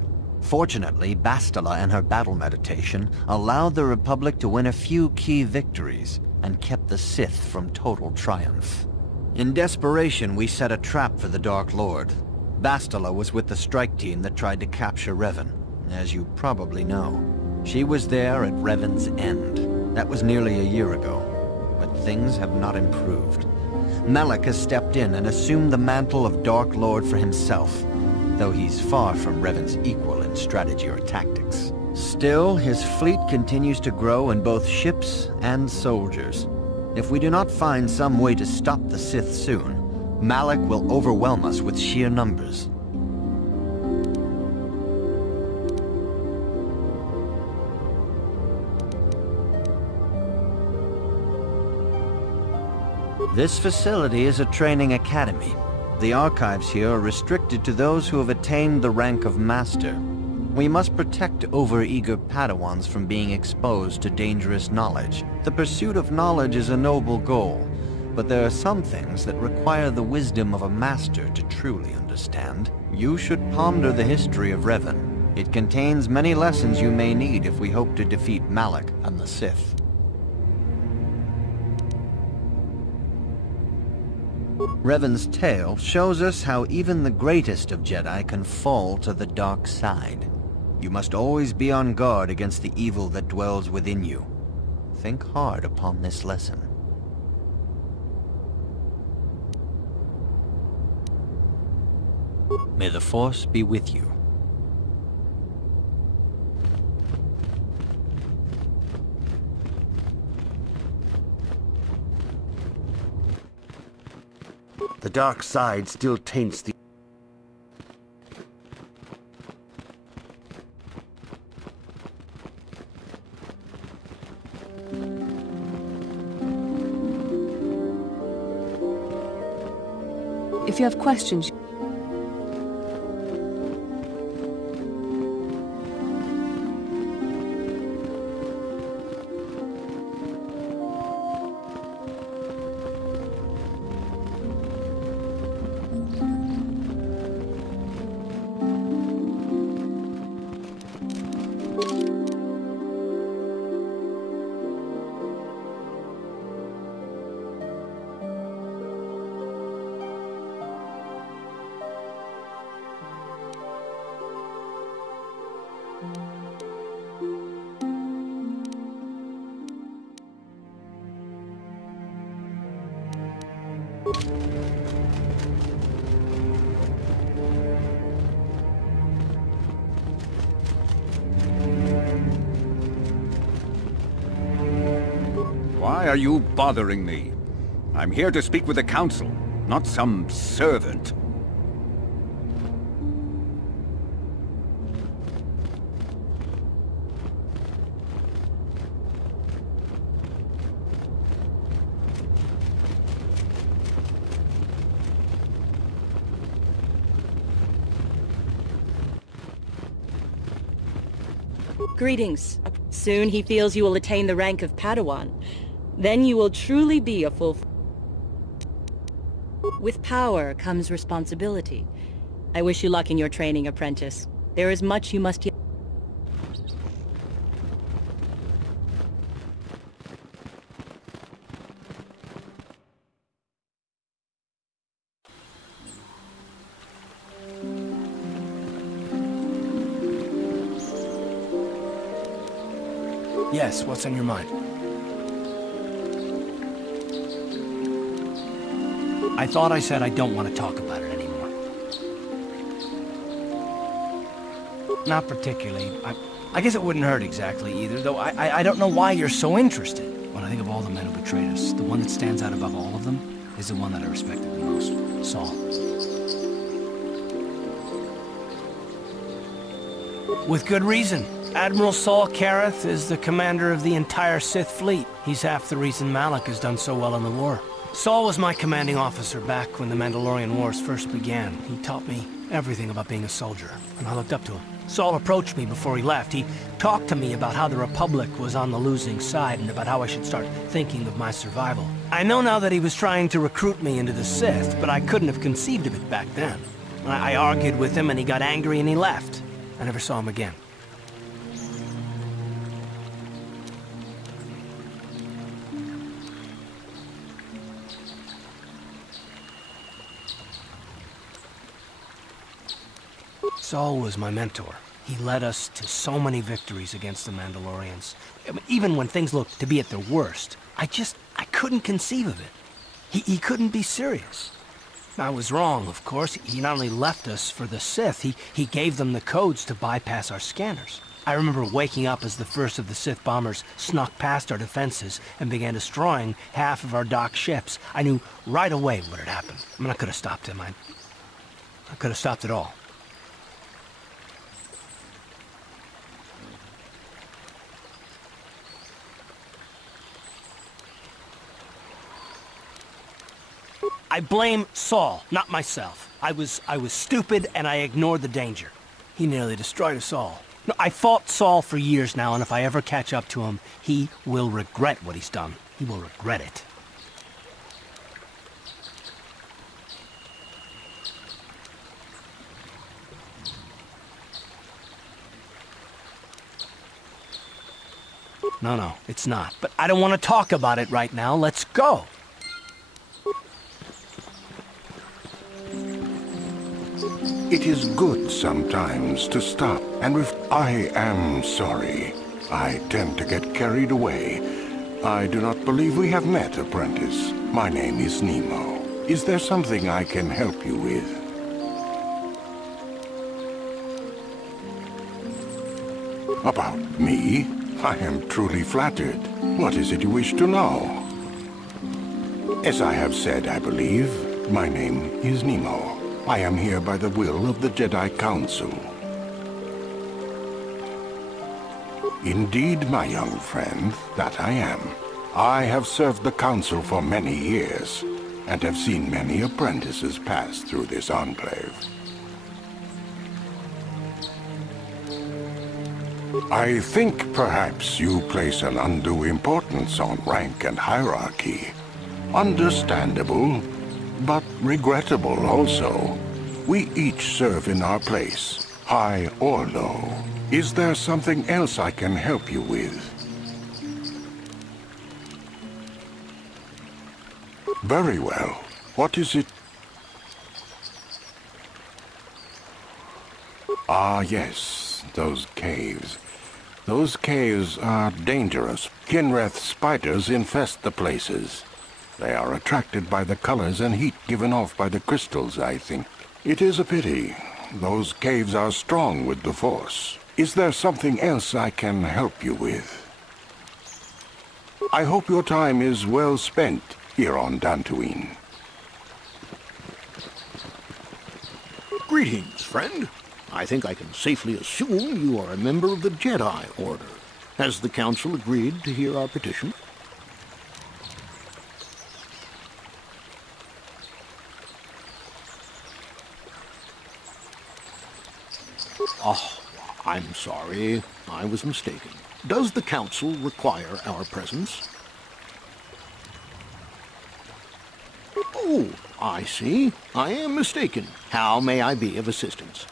Fortunately, Bastila and her battle meditation allowed the Republic to win a few key victories and kept the Sith from total triumph. In desperation, we set a trap for the Dark Lord. Bastila was with the strike team that tried to capture Revan, as you probably know. She was there at Revan's end. That was nearly a year ago, but things have not improved. Malak has stepped in and assumed the mantle of Dark Lord for himself, though he's far from Revan's equal in strategy or tactics. Still, his fleet continues to grow in both ships and soldiers. If we do not find some way to stop the Sith soon, Malak will overwhelm us with sheer numbers. This facility is a training academy. The archives here are restricted to those who have attained the rank of Master. We must protect over-eager Padawans from being exposed to dangerous knowledge. The pursuit of knowledge is a noble goal, but there are some things that require the wisdom of a master to truly understand. You should ponder the history of Revan. It contains many lessons you may need if we hope to defeat Malak and the Sith. Revan's tale shows us how even the greatest of Jedi can fall to the dark side. You must always be on guard against the evil that dwells within you. Think hard upon this lesson. May the Force be with you. The dark side still taints the... If you have questions... Why are you bothering me? I'm here to speak with the Council, not some servant. Greetings. Soon he feels you will attain the rank of Padawan. Then you will truly be a full... With power comes responsibility. I wish you luck in your training, apprentice. There is much you must yet... Yes, what's on your mind? I thought I said I don't want to talk about it anymore. Not particularly. I guess it wouldn't hurt exactly either, though I don't know why you're so interested. When I think of all the men who betrayed us, the one that stands out above all of them is the one that I respected the most, Saul. With good reason. Admiral Saul Kareth is the commander of the entire Sith fleet. He's half the reason Malak has done so well in the war. Saul was my commanding officer back when the Mandalorian Wars first began. He taught me everything about being a soldier, and I looked up to him. Saul approached me before he left. He talked to me about how the Republic was on the losing side and about how I should start thinking of my survival. I know now that he was trying to recruit me into the Sith, but I couldn't have conceived of it back then. I argued with him and he got angry and he left. I never saw him again. Saul was my mentor. He led us to so many victories against the Mandalorians. I mean, even when things looked to be at their worst, I couldn't conceive of it. He couldn't be serious. I was wrong, of course. He not only left us for the Sith, he gave them the codes to bypass our scanners. I remember waking up as the first of the Sith bombers snuck past our defenses and began destroying half of our docked ships. I knew right away what had happened. I mean, I could have stopped him. I could have stopped it all. I blame Saul, not myself. I was stupid and I ignored the danger. He nearly destroyed us all. No, I fought Saul for years now, and if I ever catch up to him, he will regret what he's done. He will regret it. No, it's not. But I don't want to talk about it right now. Let's go. It is good sometimes to stop and I am sorry. I tend to get carried away. I do not believe we have met, apprentice. My name is Nemo. Is there something I can help you with? About me? I am truly flattered. What is it you wish to know? As I have said, I believe, my name is Nemo. I am here by the will of the Jedi Council. Indeed, my young friend, that I am. I have served the Council for many years, and have seen many apprentices pass through this enclave. I think perhaps you place an undue importance on rank and hierarchy. Understandable, but regrettable also. We each serve in our place, high or low. Is there something else I can help you with? Very well. What is it? Ah, yes, those caves. Those caves are dangerous. Kinreth spiders infest the places. They are attracted by the colors and heat given off by the crystals, I think. It is a pity. Those caves are strong with the Force. Is there something else I can help you with? I hope your time is well spent here on Dantooine. Greetings, friend. I think I can safely assume you are a member of the Jedi Order. Has the Council agreed to hear our petition? Oh, I'm sorry. I was mistaken. Does the Council require our presence? Oh, I see. I am mistaken. How may I be of assistance?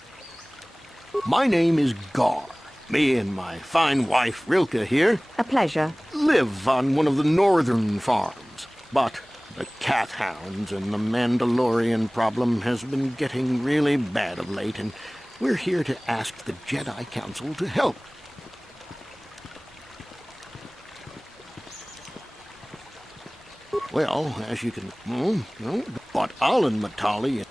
My name is Gar. Me and my fine wife, Rilke, here... A pleasure. ...live on one of the northern farms. But the cat hounds and the Mandalorian problem has been getting really bad of late, and we're here to ask the Jedi Council to help. Well, as you can... but Alan Matali...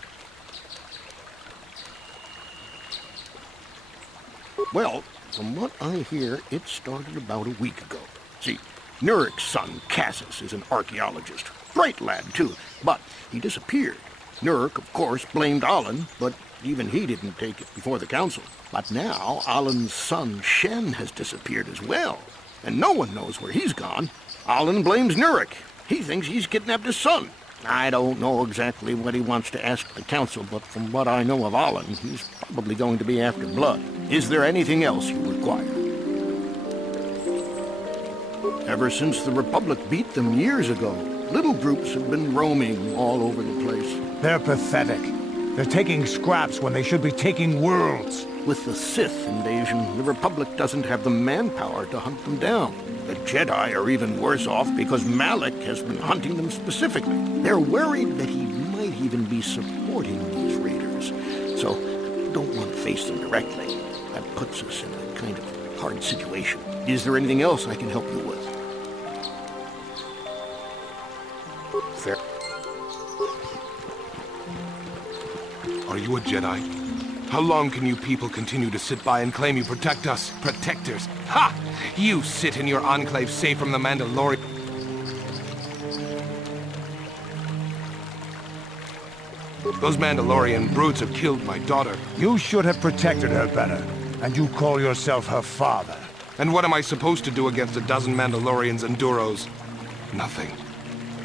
Well, from what I hear, it started about a week ago. See, Nurik's son, Cassus, is an archaeologist. Bright lad, too, but he disappeared. Nurik, of course, blamed Alan, but even he didn't take it before the council. But now, Alan's son, Shen, has disappeared as well, and no one knows where he's gone. Alan blames Nurik. He thinks he's kidnapped his son. I don't know exactly what he wants to ask the council, but from what I know of Alan, he's probably going to be after blood. Is there anything else you require? Ever since the Republic beat them years ago, little groups have been roaming all over the place. They're pathetic. They're taking scraps when they should be taking worlds. With the Sith invasion, the Republic doesn't have the manpower to hunt them down. The Jedi are even worse off because Malak has been hunting them specifically. They're worried that he might even be supporting these raiders. So, don't want to face them directly. That puts us in a kind of hard situation. Is there anything else I can help you with? Fair. Are you a Jedi? How long can you people continue to sit by and claim you protect us? Protectors? Ha! You sit in your enclave safe from the Mandalorian. Those Mandalorian brutes have killed my daughter. You should have protected her better. And you call yourself her father. And what am I supposed to do against a dozen Mandalorians and Duros? Nothing.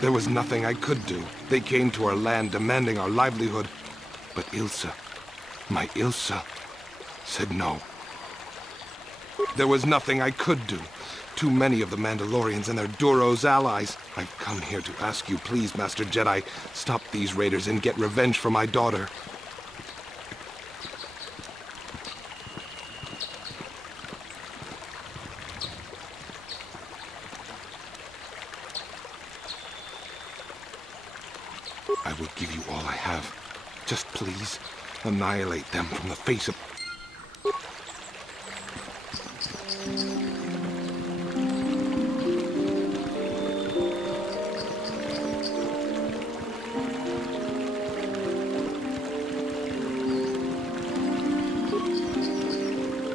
There was nothing I could do. They came to our land demanding our livelihood. But Ilsa, my Ilsa, said no. There was nothing I could do. Too many of the Mandalorians and their Duros allies. I've come here to ask you, please, Master Jedi, stop these raiders and get revenge for my daughter. I will give you all I have. Just please, annihilate them from the face of...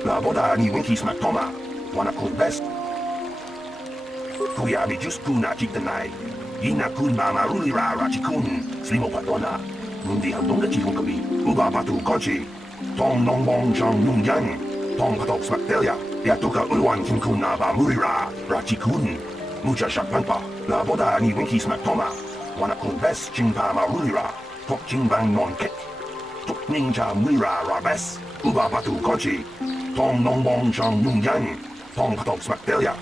La boda ni winkies matoma, wana kun best. Kuya bi just kuna chiktanai. Ina kun mama rulira rachikun, slimo patona. Mundi handonga chihon kabi, uba patu kochi. Tong nong bong chang nung yang. Tong patok smaktelia, yatuka ulwan kinkuna ba murira rachikun. Mucha shakpanpa, la boda ni winkies matoma. Wana kun best chingpa ma rulira. Tok chingbang non ket. Tok ninja murira rabes, uba patu kochi. Tong nong bong chang nung yang. Tong patok smaktelia.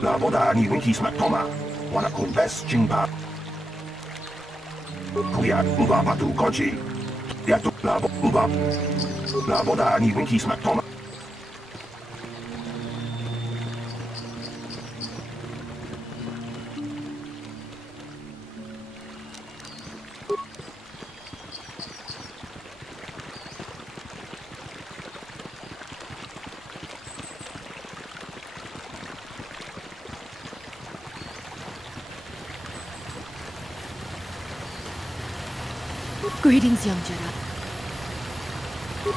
La boda ni winkies matoma. Wana kun best chingpa. Kuya uba patu kochi. Yatu la uba. La boda ni winkies matoma. Greetings, young Jedi.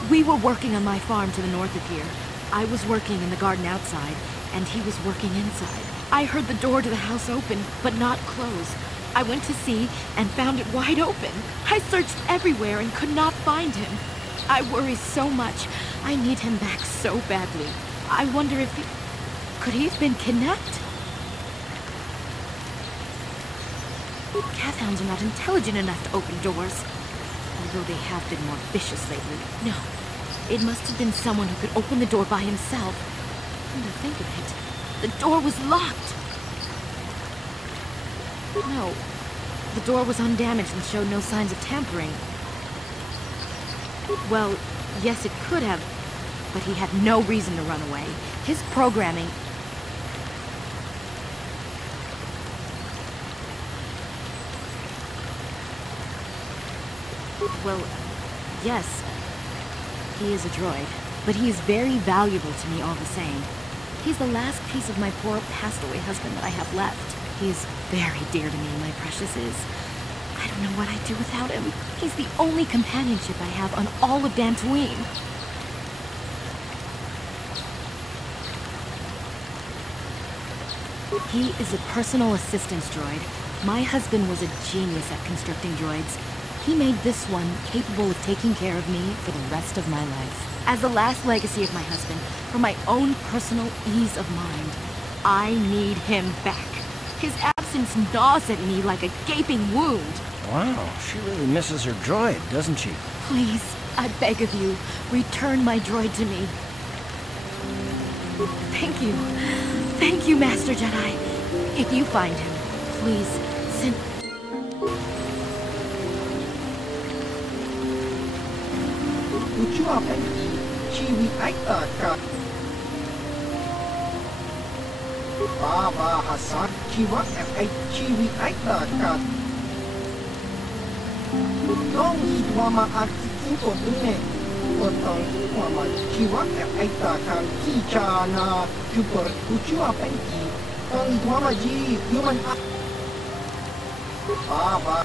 We were working on my farm to the north of here. I was working in the garden outside, and he was working inside. I heard the door to the house open, but not close. I went to see and found it wide open. I searched everywhere and could not find him. I worry so much. I need him back so badly. I wonder if he... Could he have been kidnapped? Cat-hounds are not intelligent enough to open doors. Although they have been more vicious lately. No, it must have been someone who could open the door by himself. Come to think of it, the door was locked. No, the door was undamaged and showed no signs of tampering. Well, yes, it could have, but he had no reason to run away. His programming... Well, yes, he is a droid, but he is very valuable to me all the same. He's the last piece of my poor passed-away husband that I have left. He is very dear to me, my precious is. I don't know what I'd do without him. He's the only companionship I have on all of Dantooine. He is a personal assistance droid. My husband was a genius at constructing droids. He made this one capable of taking care of me for the rest of my life. As the last legacy of my husband, for my own personal ease of mind, I need him back. His absence gnaws at me like a gaping wound. Wow, she really misses her droid, doesn't she? Please, I beg of you, return my droid to me. Thank you. Thank you, Master Jedi. If you find him, please send... Kuchua Penki, Chiwi Aita Ka. Baba Hassan, Chiwa F8, Chiwi Aita Ka. Long Idwama Artikinko Dune, Otong Idwama, Chiwa F8 Kan Kichana, Kupur Kuchua Penki, Tong Idwama Ji, Human Baba.